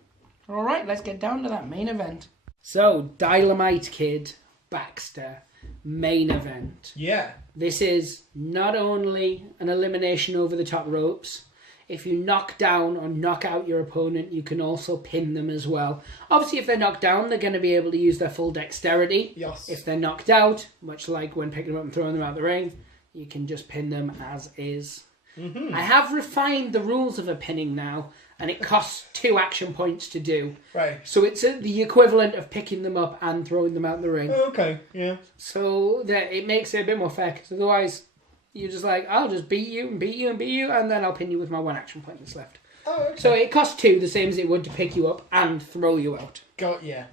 Alright, let's get down to that main event. So, Dilomite Kid Baxter, main event. Yeah. This is not only an elimination over the top ropes. If you knock down or knock out your opponent, you can also pin them as well. Obviously, if they're knocked down, they're going to be able to use their full dexterity. Yes. If they're knocked out, much like when picking them up and throwing them out the ring, you can just pin them as is. Mm-hmm. I have refined the rules of a pinning now, and it costs 2 action points to do. Right. So it's the equivalent of picking them up and throwing them out the ring. Oh, okay, yeah. So that it makes it a bit more fair, because otherwise... you're just like, I'll just beat you and beat you and beat you, and then I'll pin you with my 1 action point that's left. Oh, okay. So it costs 2, the same as it would to pick you up and throw you out. Got yeah.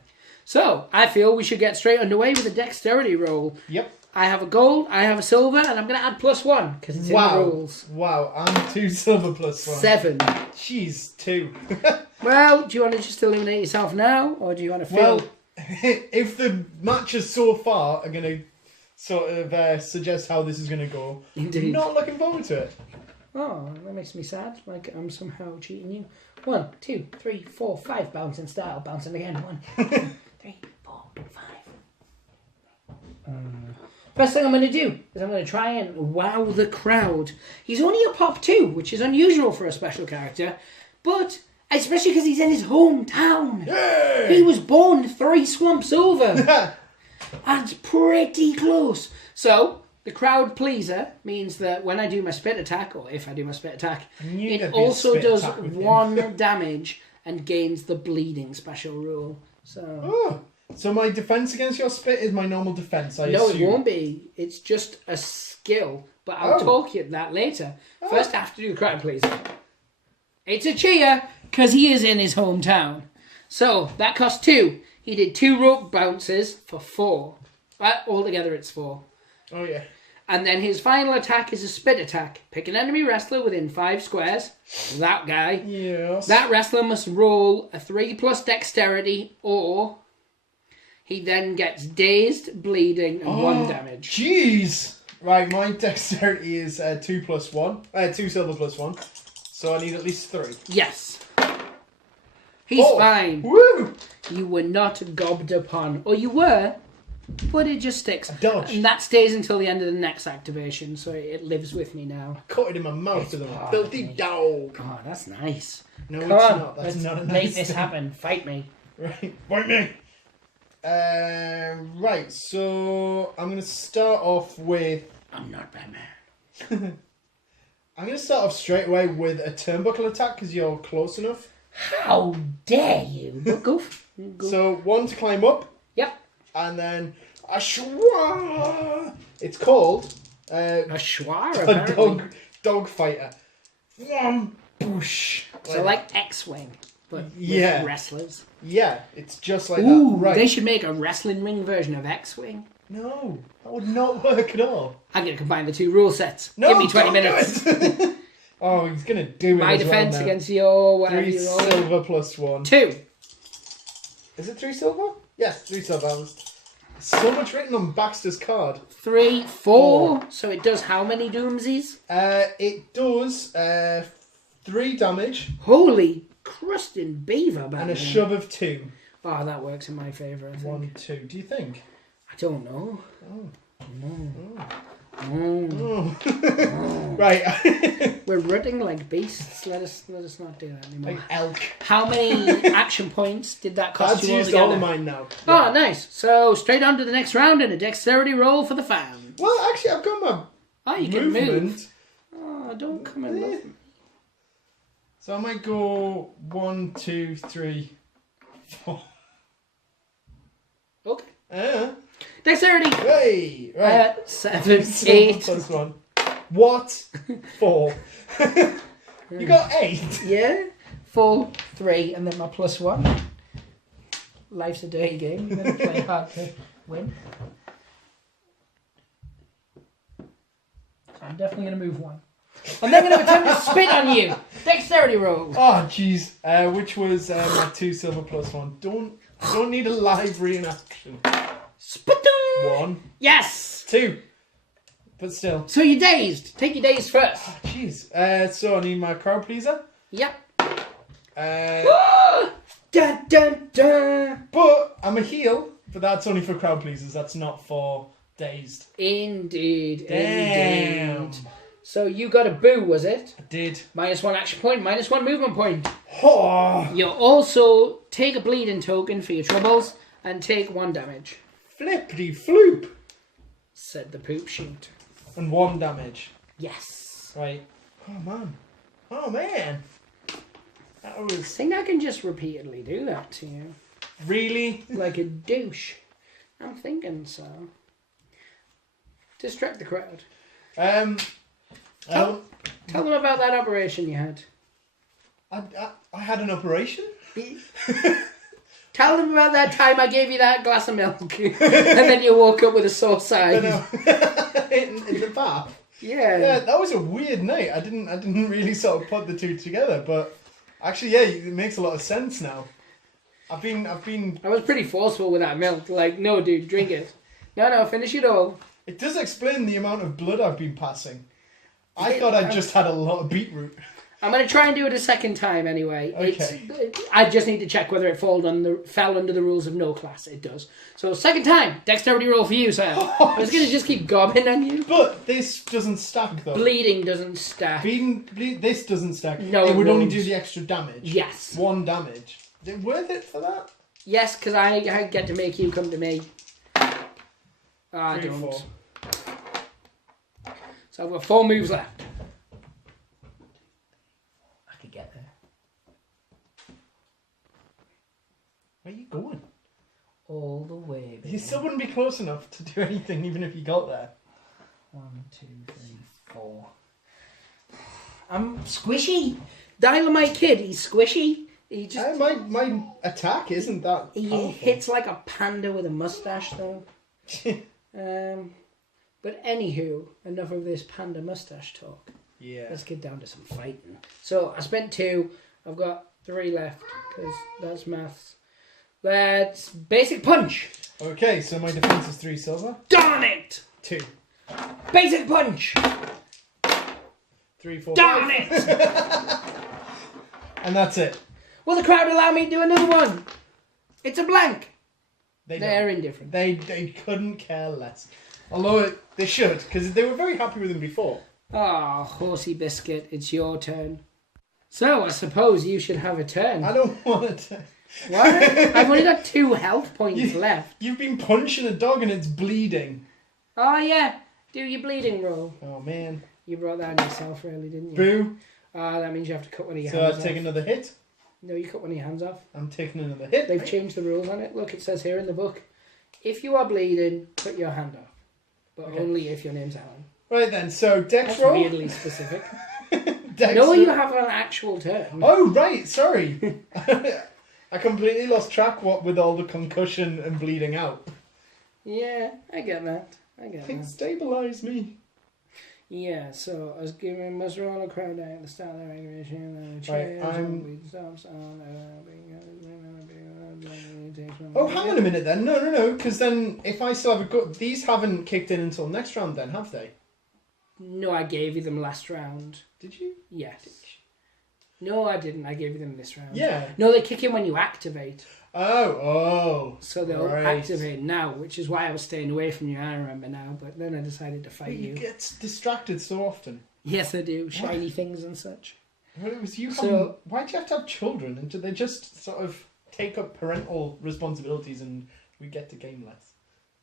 So, I feel we should get straight underway with a dexterity roll. Yep. I have a gold, I have a silver, and I'm going to add +1 because it's in the rules. Wow, I'm 2 silver +1. 7. Jeez, 2. Well, do you want to just eliminate yourself now, or do you want to fill? Well, if the matches so far are going to sort of suggest how this is going to go, Indeed. not looking forward to it. Oh, that makes me sad. Like I'm somehow cheating you. 1, 2, 3, 4, 5. Bouncing style. Bouncing again. 1, 2, 3, 4, 5. First thing I'm going to do is I'm going to try and wow the crowd. He's only a pop 2, which is unusual for a special character, but especially because he's in his hometown. Yay! He was born 3 swamps over. That's pretty close. So the crowd pleaser means that when I do my spit attack, or if I do my spit attack, it also does 1 damage and gains the bleeding special rule. So my defense against your spit is my normal defense, I No, assume. it won't be. It's just a skill. But I'll talk you that later. First, I have to do the crowd pleaser. It's a cheer, because he is in his hometown. So, that cost 2. He did 2 rope bounces for 4. Altogether, it's 4. Oh, yeah. And then his final attack is a spit attack. Pick an enemy wrestler within 5 squares. That guy. Yes. That wrestler must roll a 3+ dexterity, or he then gets dazed, bleeding, and 1 damage. Jeez! Right, my dexterity is 2 + 1. 2 silver +1. So I need at least 3. Yes. He's fine. Woo! You were not gobbed upon. Or you were, but it just sticks. Dodge. And that stays until the end of the next activation, so it lives with me now. Caught it in my mouth with a filthy dog. Oh, that's nice. No, Come it's on, not. That's let's not a nice make this thing. happen. Fight me. Right, fight me! Right, so I'm going to start off with... I'm not Batman. I'm going to start off straight away with a turnbuckle attack because you're close enough. How dare you? Go. So 1 to climb up. Yep. And then a schwa. It's called A schwar, a apparently. dog fighter. One boosh. So like X-Wing, but Yeah. with wrestlers. Yeah, it's just like Ooh, that. Right. they should make a wrestling ring version of X-Wing. No, that would not work at all. I'm going to combine the 2 rule sets. No, Give me 20 don't do minutes. it. Oh, he's going to do it My as defense well now. against your whatever 3 you roll. silver +1. 2. Is it 3 silver? Yes, 3 silver. So much written on Baxter's card. 3, 4. So it does how many doomsies? It does 3 damage Holy crusting beaver, Batman. and a shove of 2. Oh, that works in my favour, I think. 1, 2. Do you think? I don't know. Right. We're rutting like beasts. Let us not do that anymore. Like elk. How many action points did that cost That's you used altogether? all of mine now. Oh, nice. So straight on to the next round and a dexterity roll for the fan. Well, actually, I've got my Oh, you can movement. move. Oh, don't come and love me. So I might go 1, 2, 3, 4. Okay. Dexterity. Hey! Right. 7, Silver 8. +1. What? 4. You got 8? Yeah. 4, 3, and then my +1. Life's a dirty game. You're going to play hard to win. So I'm definitely going to move 1. I'm then going to attempt to spit on you. Dexterity roll. Oh, jeez. Which was my 2 silver +1. Don't need a live reenaction. Spit 1, Yes. 2. But still. So you're dazed. Take your daze first. Jeez. So I need my crowd pleaser. Yep. Dun, dun, dun. But I'm a heal. But that's only for crowd pleasers. That's not for dazed. Indeed. Damn. Indeed. So you got a boo, was it? I did. -1 action point, -1 movement point. Oh, You'll also take a bleeding token for your troubles and take 1 damage, flippity floop. said the poop shoot. And 1 damage. Yes. Right. Oh man. That I was think I can just repeatedly do that to you. really. Like a douche. I'm thinking so. Distract the crowd. Tell them about that operation you had. I had an operation. Tell them about that time I gave you that glass of milk. And then you woke up with a sore side. in the bath. Yeah, that was a weird night. I didn't really sort of put the two together, but actually, yeah, it makes a lot of sense now. I was pretty forceful with that milk. Like, no, dude, drink it. No, finish it all. It does explain the amount of blood I've been passing. I thought I just had a lot of beetroot. I'm going to try and do it a second time anyway. Okay. I just need to check whether it fell under the rules of no class. It does. So, second time. Dexterity roll for you, Sam. I was going to just keep gobbing on you. But this doesn't stack, though. Bleeding doesn't stack. This doesn't stack. No, it would only do the extra damage. Yes. 1 damage. Is it worth it for that? Yes, because I get to make you come to me. I 3, don't. 4. So I've got 4 moves left. I could get there. Where are you going? All the way. You still wouldn't be close enough to do anything even if you got there. 1, 2, 3, 4. I'm squishy. Dilomite Kid, he's squishy. He just my attack isn't that he powerful. hits like a panda with a mustache though. But anywho, enough of this panda mustache talk. Yeah. Let's get down to some fighting. So I spent 2. I've got 3 left because that's maths. Let's basic punch. Okay, so my defense is 3 silver. Darn it! 2. Basic punch. 3, 4. Darn 5. it! And that's it. Will the crowd allow me to do another one? It's a blank. They're They're indifferent. They couldn't care less. Although they should, because they were very happy with him before. Ah, horsey biscuit, it's your turn. So I suppose you should have a turn. I don't want to. What? I've only got 2 health points left. You've been punching a dog and it's bleeding. Oh yeah, do your bleeding roll. Oh man. You brought that on yourself, really, didn't you? Boo. That means you have to cut one of your So hands I off. take another hit. No, you cut one of your hands off. I'm taking another hit. They've changed the rules on it. Look, it says here in the book, if you are bleeding, cut your hand off. But only if your name's Alan. Right then, so Dex That's roll. weirdly specific. Dex No, roll. you have an actual turn. Oh, right, sorry. I completely lost track what with all the concussion and bleeding out. Yeah, I get that. Stabilise me. Yeah, so I was giving must roll a crowd at the start of the regulation. Oh, hang on a minute then. No, because then if I still have a good... These haven't kicked in until next round then, have they? No, I gave you them last round. Did you? Yes. No, I didn't. I gave you them this round. Yeah. No, they kick in when you activate. Oh. So they'll activate now, which is why I was staying away from you, I remember now. But then I decided to fight you. You get distracted so often. Yes, I do. Shiny things and such. Well, it was you. So, why'd you have to have children? And do they just sort of take up parental responsibilities and we get to game less?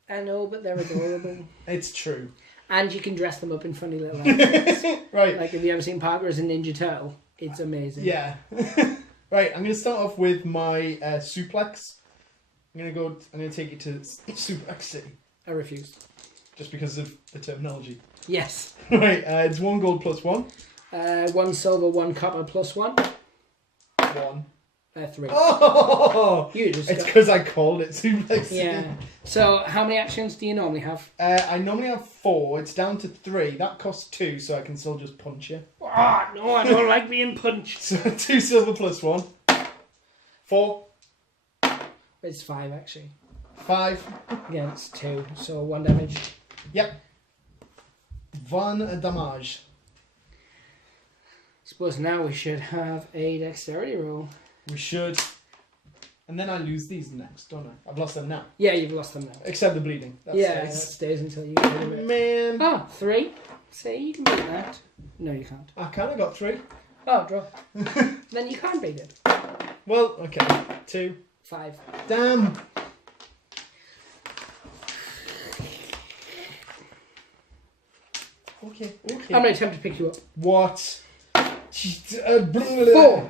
I know, but they're adorable. It's true. And you can dress them up in funny little outfits. Right. Like, have you ever seen Parker as a Ninja Turtle? It's amazing. Yeah. Right, I'm going to start off with my suplex. I'm going to take you to Suplex City. I refuse. Just because of the terminology. Yes. Right, it's 1 gold plus 1. 1 silver, 1 copper plus 1. 1. 3. Oh! It's because I called it Suplex City. Yeah. So, how many actions do you normally have? I normally have 4. It's down to 3. That costs 2, so I can still just punch you. Oh, no, I don't like being punched. So 2 silver plus 1. 4. It's 5, actually. 5. Again, it's 2, so 1 damage. Yep. 1 damage. Suppose now we should have a dexterity roll. We should. And then I lose these next, don't I? I've lost them now. Yeah, you've lost them now. Except the bleeding. That stays until you get rid of it. Man. Oh, 3. See, you can beat that. No, you can't. I kind of got 3. Oh, draw. Then you can't beat it. Well, okay. 2. 5. Damn. Okay. I'm going to attempt to pick you up. What? 4.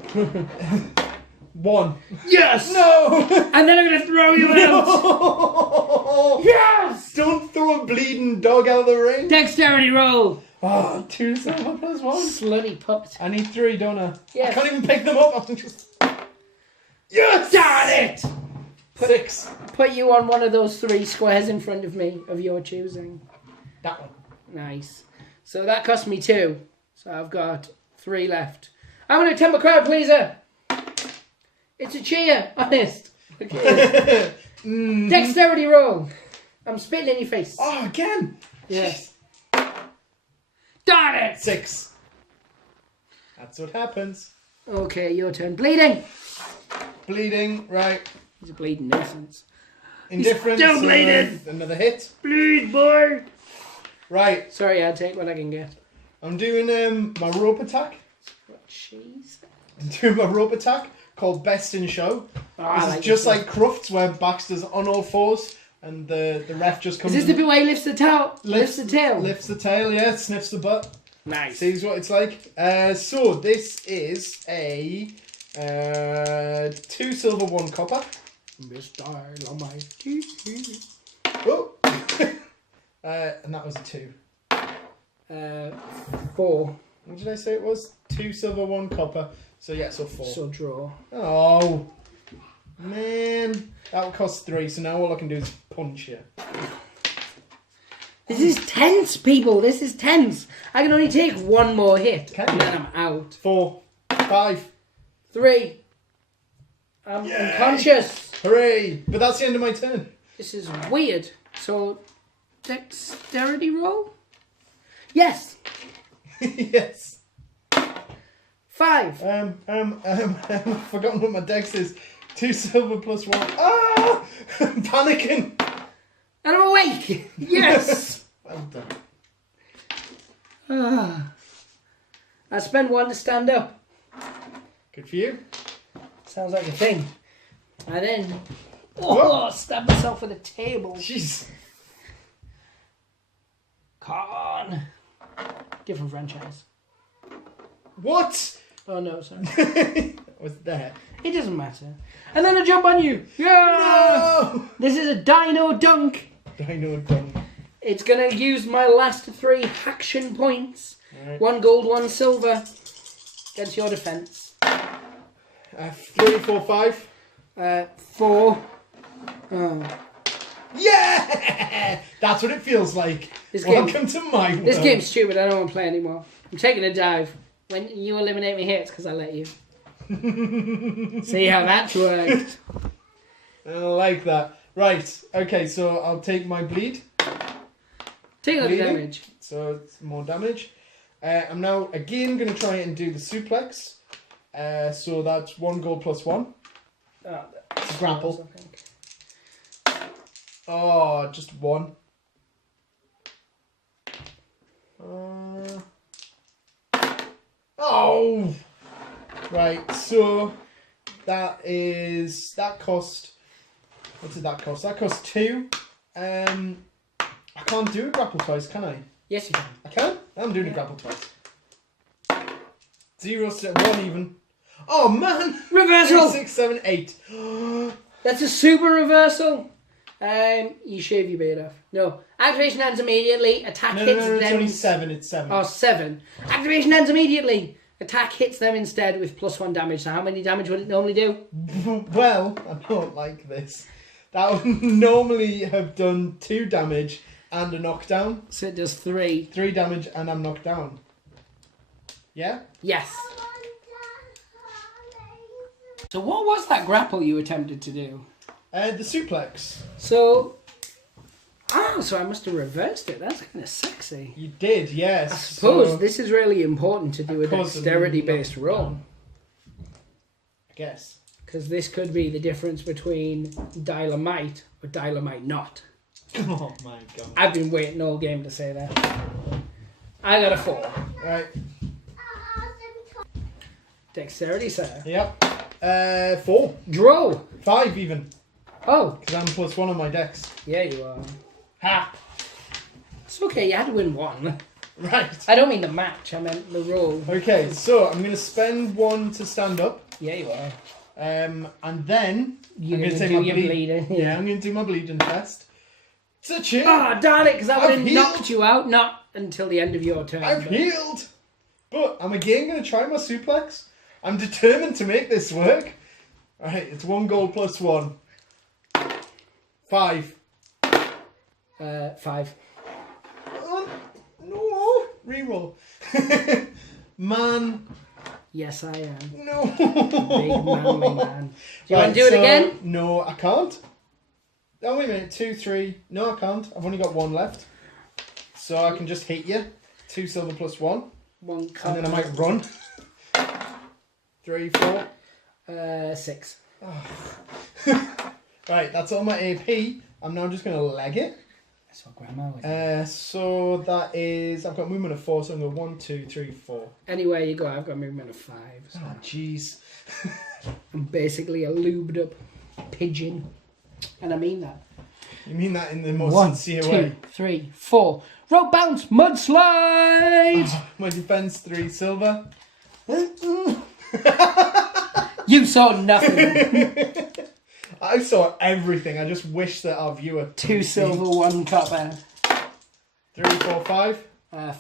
1. Yes! No! And then I'm going to throw you out! No! Yes! Don't throw a bleeding dog out of the ring. Dexterity roll! Oh, 2 silver plus 1. Slutty puppet. I need 3, don't I? Yes. I can't even pick them up. I'm just... Yes! Darn it! 6. Put you on one of those 3 squares in front of me of your choosing. That one. Nice. So that cost me 2. So I've got 3 left. I'm going to temper crowd pleaser. It's a cheer, honest. Okay. Dexterity roll. I'm spitting in your face. Oh, again. Yes. Darn it. 6. That's what happens. Okay, your turn. Bleeding. Bleeding, right. He's a bleeding nuisance. Indifference. Still bleeding. Another hit. Bleed, boy. Right. Sorry, I'll take what I can get. I'm doing my rope attack. What cheese? I'm doing my rope attack called Best in Show. Oh, This is just like Crufts where Baxter's on all fours and the ref just comes. Is this the bit where he lifts the tail? Lifts the tail. Lifts the tail, yeah. Sniffs the butt. Nice. Sees what it's like. So this is a 2 silver, 1 copper. Oh. And that was a 2. 4. What did I say it was? 2 silver, 1 copper. So yeah, so 4. So draw. Oh, man. That would cost 3, so now all I can do is punch you. This is tense, people. This is tense. I can only take 1 more hit. Can and you? then I'm out. 4, 5. 3. I'm unconscious. Hooray! But that's the end of my turn. This is weird. So, dexterity roll? Yes. Yes. 5. I've forgotten what my dex is. 2 silver plus 1. Ah! I'm panicking. And I'm awake. Yes. Well done. I spend 1 to stand up. Good for you. Sounds like a thing. And then, What? stab myself with a table. Jeez. Con. Different franchise. What? Oh no, sorry. Was that? It doesn't matter. And then I jump on you. Yeah. No! This is a dino dunk. Dino done. It's gonna use my last 3 action points. Right. 1 gold, 1 silver. Against your defense. 3, 4, 5. 4. Oh. Yeah! That's what it feels like. Welcome to my world. This game's stupid. I don't want to play anymore. I'm taking a dive. When you eliminate me here, it's because I let you. See how that's worked. I like that. Right. Okay, so I'll take my bleed. Take all the Bleeding. damage. So it's more damage. I'm now again going to try and do the suplex. So that's 1 gold plus 1. Oh, It's a grapple. Oh, just 1. Oh! Right, so that cost. What did that cost? That cost 2. I can't do a grapple twice, can I? Yes, you can. I can? I'm doing a grapple twice. 0, 1 even. Oh man! Reversal! 3, 6, 7, 8. That's a super reversal. You shave your beard off. No. Activation ends immediately. Attack No, hits it's them. only 7. It's 7. Oh, 7. Activation ends immediately. Attack hits them instead with +1 damage. So how many damage would it normally do? Well, I don't like this. That would normally have done 2 damage and a knockdown. So it does 3. 3 damage and I'm knocked down. Yeah? Yes. So what was that grapple you attempted to do? The suplex. So... Oh, so I must have reversed it. That's kind of sexy. You did, yes. I suppose So, this is really important to do a Because of the dexterity-based roll. I guess. Because this could be the difference between Dilomite or Dilomite not. Oh my god. I've been waiting all game to say that. I got a 4. Right. Dexterity, sir. Yep. 4. Draw. 5 even. Oh, Because I'm +1 on my dex. yeah, you are. Ha! It's okay, you had to win 1. Right. I don't mean the match, I meant the roll. Okay, so I'm going to spend 1 to stand up. Yeah, you are. And then You're I'm going gonna to take do my your bleeding. Yeah, I'm going to do my bleeding test. It's a cheer. Oh, darn it, because I would I've have healed. knocked you out. Not until the end of your turn. I've but- healed. But I'm again going to try my suplex. I'm determined to make this work. Alright, it's 1 gold plus 1. 5. 5. No. Reroll. Man. Yes, I am. No. Big manly man. Do you want to do it again? No, I can't. Oh, wait a minute. 2, 3. No, I can't. I've only got 1 left. So I can just hit you. 2 silver plus 1. 1 And then I might run. 3, 4. 6. Oh. Right, that's all my AP. I'm now just going to leg it. That's what Grandma would do. So that is... I've got movement of 4, so I'm going to go 1, 2, 3, 4. Anywhere you go, I've got movement of 5. So Oh, jeez. I'm basically a lubed up pigeon. And I mean that. You mean that in the most 1, sincere 2, way? 3, 4. Rope bounce, mudslide! Oh, my defense, 3 silver. You saw nothing. I saw everything. I just wish that our viewer... 2 silver, 1 copper. 3, 4, 5.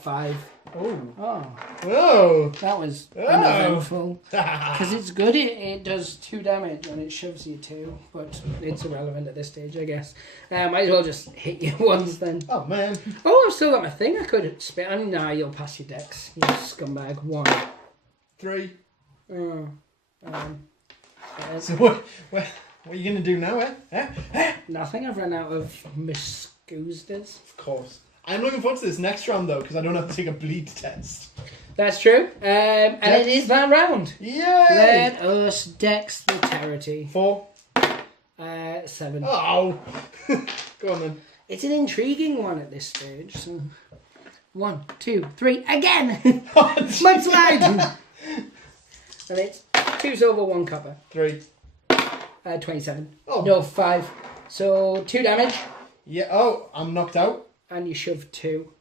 5. Oh. Oh, Whoa. that was Oh. uneventful. Because it's good, it does 2 damage and it shoves you 2, but it's irrelevant at this stage, I guess. Might as well just hit you once then. Oh, man. Oh, I've still got my thing. I could spit. I mean, nah, you'll pass your decks, you scumbag. 1. 3. Oh, So what are you going to do now, eh? nothing. I've run out of Miscoostas. Of course. I'm looking forward to this next round, though, because I don't have to take a bleed test. That's true. And it is that round. Yay! Let us dex the territory. 4. 7. Oh! Go on, then. It's an intriguing one at this stage. So 1, 2, 3, again! Mudslide! And it's 2 silver, 1 copper. 3. 27. Oh. No, 5. So 2 damage. Yeah. Oh, I'm knocked out. And you shove 2.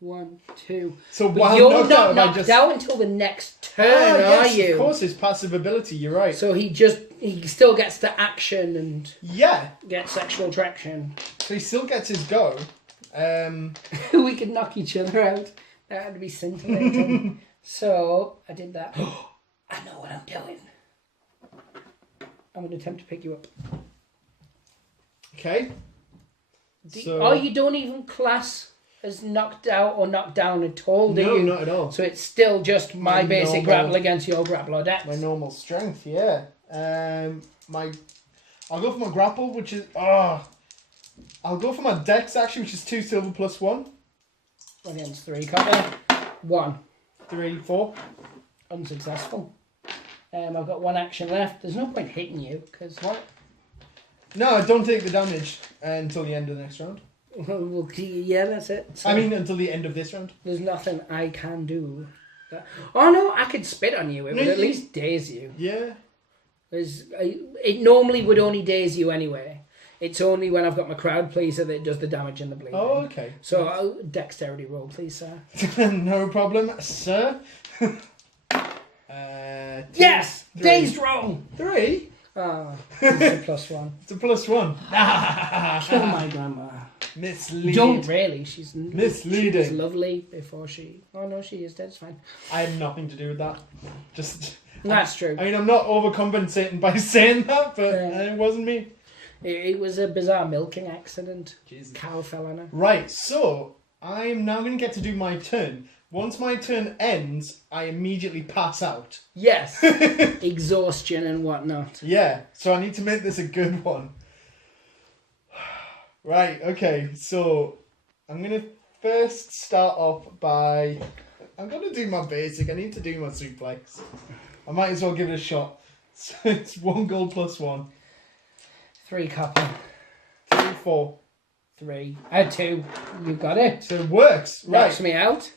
1, 2. So But while you're knocked not out, knocked I just... out until the next turn, yes, are you? Of course, it's passive ability. You're right. So he still gets the action and Yeah. gets sexual traction. So he still gets his go. We could knock each other out. That would be scintillating. So I did that. I know what I'm doing. I'm going to attempt to pick you up. Okay. Oh, you don't even class as knocked out or knocked down at all, do you? No, not at all. So it's still just my basic normal- grapple against your grapple or dex. My normal strength, yeah. I'll go for my grapple, which is... I'll go for my dex, actually, which is 2 silver plus 1. Against 3 copper. 1. 3, 4. Unsuccessful. I've got 1 action left. There's no point hitting you, because what? No, don't take the damage until the end of the next round. Well, yeah, that's it. So I mean, until the end of this round. there's nothing I can do. Oh no, I could spit on you. It would at least daze you. Yeah. It normally would only daze you anyway. It's only when I've got my crowd pleaser that it does the damage and the bleeding. Oh, okay. So dexterity roll, please, sir. No problem, sir. Yes! 3. Dazed roll! 3? Ah, it's a +1. It's a +1. Kill my grandma. Misleading. Don't really. She's Misleading. She was lovely before she... Oh no, she is dead. It's fine. I had nothing to do with that. Just... That's true. I mean, I'm not overcompensating by saying that, but it wasn't me. It was a bizarre milking accident. Jesus. Cow fell on her. Right, so I'm now going to get to do my turn. Once my turn ends, I immediately pass out. Yes. Exhaustion and whatnot. Yeah, so I need to make this a good one. Right, okay, so I'm going to first start off by... I'm going to do my basic. I need to do my suplex. I might as well give it a shot. So it's 1 gold plus 1. 3 copper. 3, 4. 3. 2. You got it. So it works. Right. Knocks me out.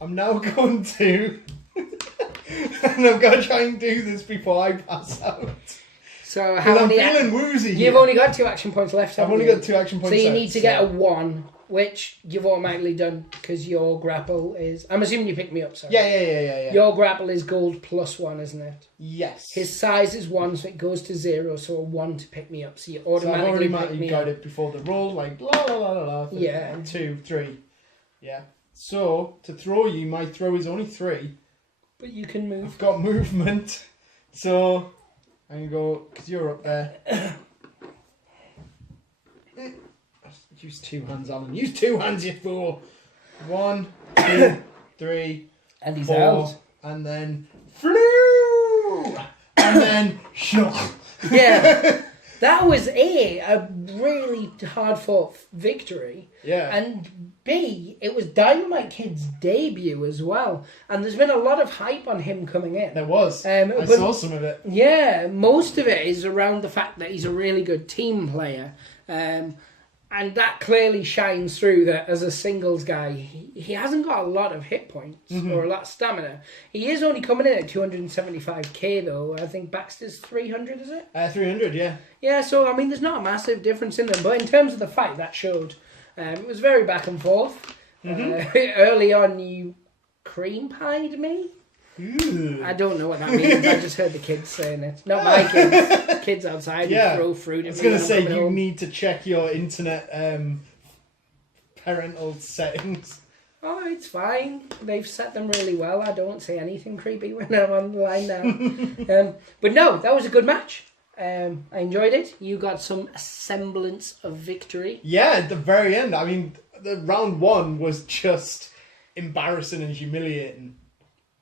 I'm now going to... and I've got to try and do this before I pass out. So how I'm many... feeling woozy here. You've only got 2 action points left, I've haven't only you? got 2 action points So you left, need to get a 1, which you've automatically done because your grapple is... I'm assuming you picked me up, sorry. Yeah. Your grapple is gold plus 1, isn't it? Yes. His size is 1, so it goes to 0, so a 1 to pick me up. So you So I've automatically already pick me got up. it before the roll, like la la la la la. Yeah. 2, 3. Yeah. So to throw you, my throw is only 3. But you can move. I've got movement, so I'm gonna go because you're up there. Use 2 hands, Alan. Use 2 hands, you fool. 1, 2, 3, And he's 4, out. and then flew, and then shot. Yeah. That was a really hard-fought victory. Yeah. And B, it was Dilomite Kid's debut as well. And there's been a lot of hype on him coming in. There was. I saw some of it. Yeah, most of it is around the fact that he's a really good team player. And that clearly shines through that as a singles guy. He hasn't got a lot of hit points or a lot of stamina. He is only coming in at 275k though. I think Baxter's 300, is it? 300, yeah. Yeah, so I mean, there's not a massive difference in them. But in terms of the fight, that showed. It was very back and forth. Early on, you cream pied me. Ooh. I don't know what that means. I just heard the kids saying it. Not my kids. Kids outside who throw fruit. I was going to say, you need to check your internet parental settings. Oh, it's fine. They've set them really well. I don't say anything creepy when I'm on the line now. But no, that was a good match. I enjoyed it. You got some semblance of victory. Yeah, at the very end. I mean, the round 1 was just embarrassing and humiliating.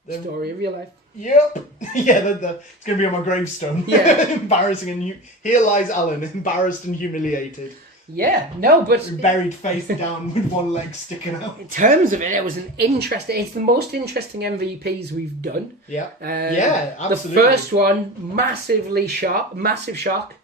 Story of your life. Yep. Yeah, it's going to be on my gravestone. Yeah. Embarrassing and here lies Alan, embarrassed and humiliated. Yeah, no, but buried face down with one leg sticking out. In terms of it, it was it's the most interesting MVPs we've done. Yeah. Yeah, absolutely. The first one, massive shock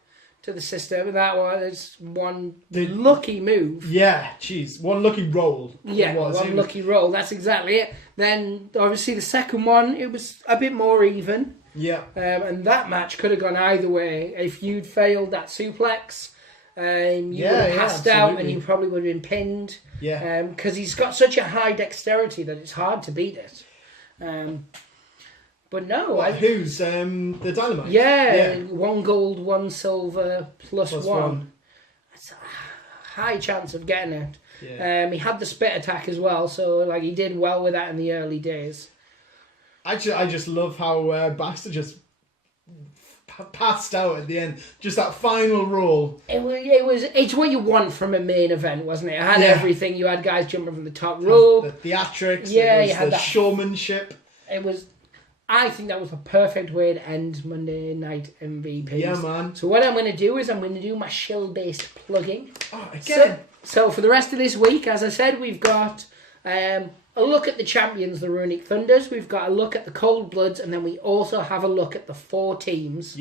to the system, and that was one lucky move. Yeah, jeez, one lucky roll. Yeah, lucky roll. That's exactly it. Then obviously the second one, it was a bit more even. Yeah. And that match could have gone either way. If you'd failed that suplex, you would have passed out, and you probably would have been pinned. Yeah. Because he's got such a high dexterity that it's hard to beat it. But no, who's the Dilomite? Yeah, 1 gold, 1 silver, plus 1. That's a high chance of getting it. Yeah. He had the spit attack as well, so he did well with that in the early days. I just love how Baxter just passed out at the end. Just that final roll. It's what you want from a main event, wasn't it? It had everything. You had guys jumping from the top rope. The theatrics. Yeah, you had the showmanship. I think that was the perfect way to end Monday Night MVPs. Yeah, man. So what I'm going to do is I'm going to do my shill-based plugging. Oh, again. So for the rest of this week, as I said, we've got a look at the champions, the Runic Thunders. We've got a look at the Cold Bloods, and then we also have a look at the 4 teams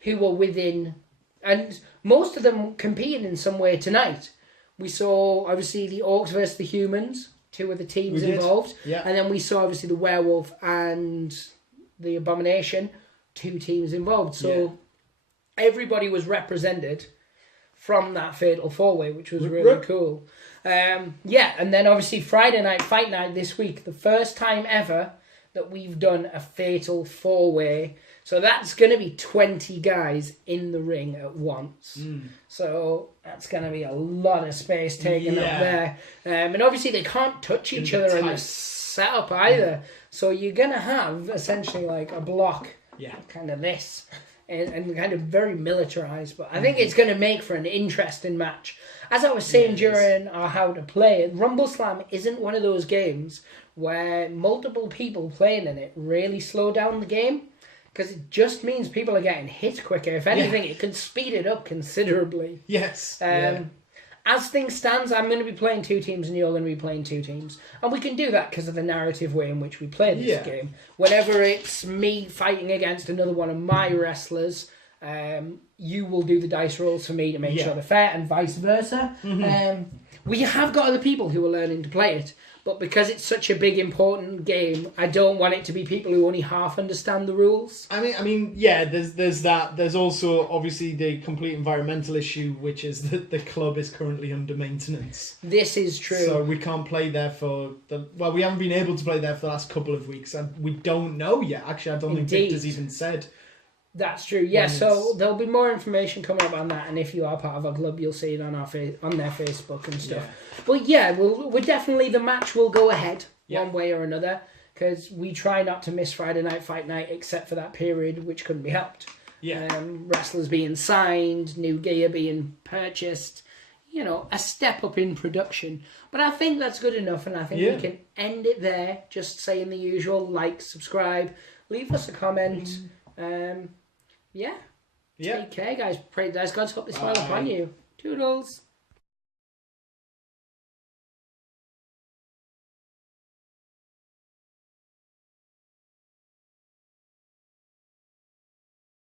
who were within, and most of them competing in some way tonight. We saw, obviously, the Orcs versus the Humans, 2 of the teams involved. Yeah. And then we saw, obviously, the Werewolf and the Abomination, 2 teams involved. So everybody was represented from that Fatal 4-Way, which was really cool. And then obviously Friday night, Fight Night this week, the first time ever that we've done a Fatal 4-Way. So that's going to be 20 guys in the ring at once. So that's going to be a lot of space taken up there. And obviously they can't touch each other in the setup either. So you're going to have essentially like a block, kind of this, and kind of very militarized. But I think it's going to make for an interesting match. As I was saying during our How to Play, Rumbleslam isn't one of those games where multiple people playing in it really slow down the game. Because it just means people are getting hit quicker. If anything, it could speed it up considerably. Yes. As things stands, I'm going to be playing 2 teams and you're going to be playing 2 teams. And we can do that because of the narrative way in which we play this game. Whenever it's me fighting against another one of my wrestlers, you will do the dice rolls for me to make sure they're fair, and vice versa. We have got other people who are learning to play it. But because it's such a big, important game, I don't want it to be people who only half understand the rules. I mean, yeah. There's that. There's also obviously the complete environmental issue, which is that the club is currently under maintenance. This is true. So we can't play there we haven't been able to play there for the last couple of weeks, and we don't know yet. Actually, I don't think Victor's even said. That's true. Yeah. So there'll be more information coming up on that, and if you are part of our club, you'll see it on on their Facebook and stuff. But we're definitely, the match will go ahead one way or another, because we try not to miss Friday Night Fight Night except for that period, which couldn't be helped. Wrestlers being signed, new gear being purchased. you know, a step up in production. But I think that's good enough, and I think we can end it there. Just saying the usual: like, subscribe, leave us a comment. Yeah. Take care, guys. Pray, guys. God's hope they smile upon you. Toodles.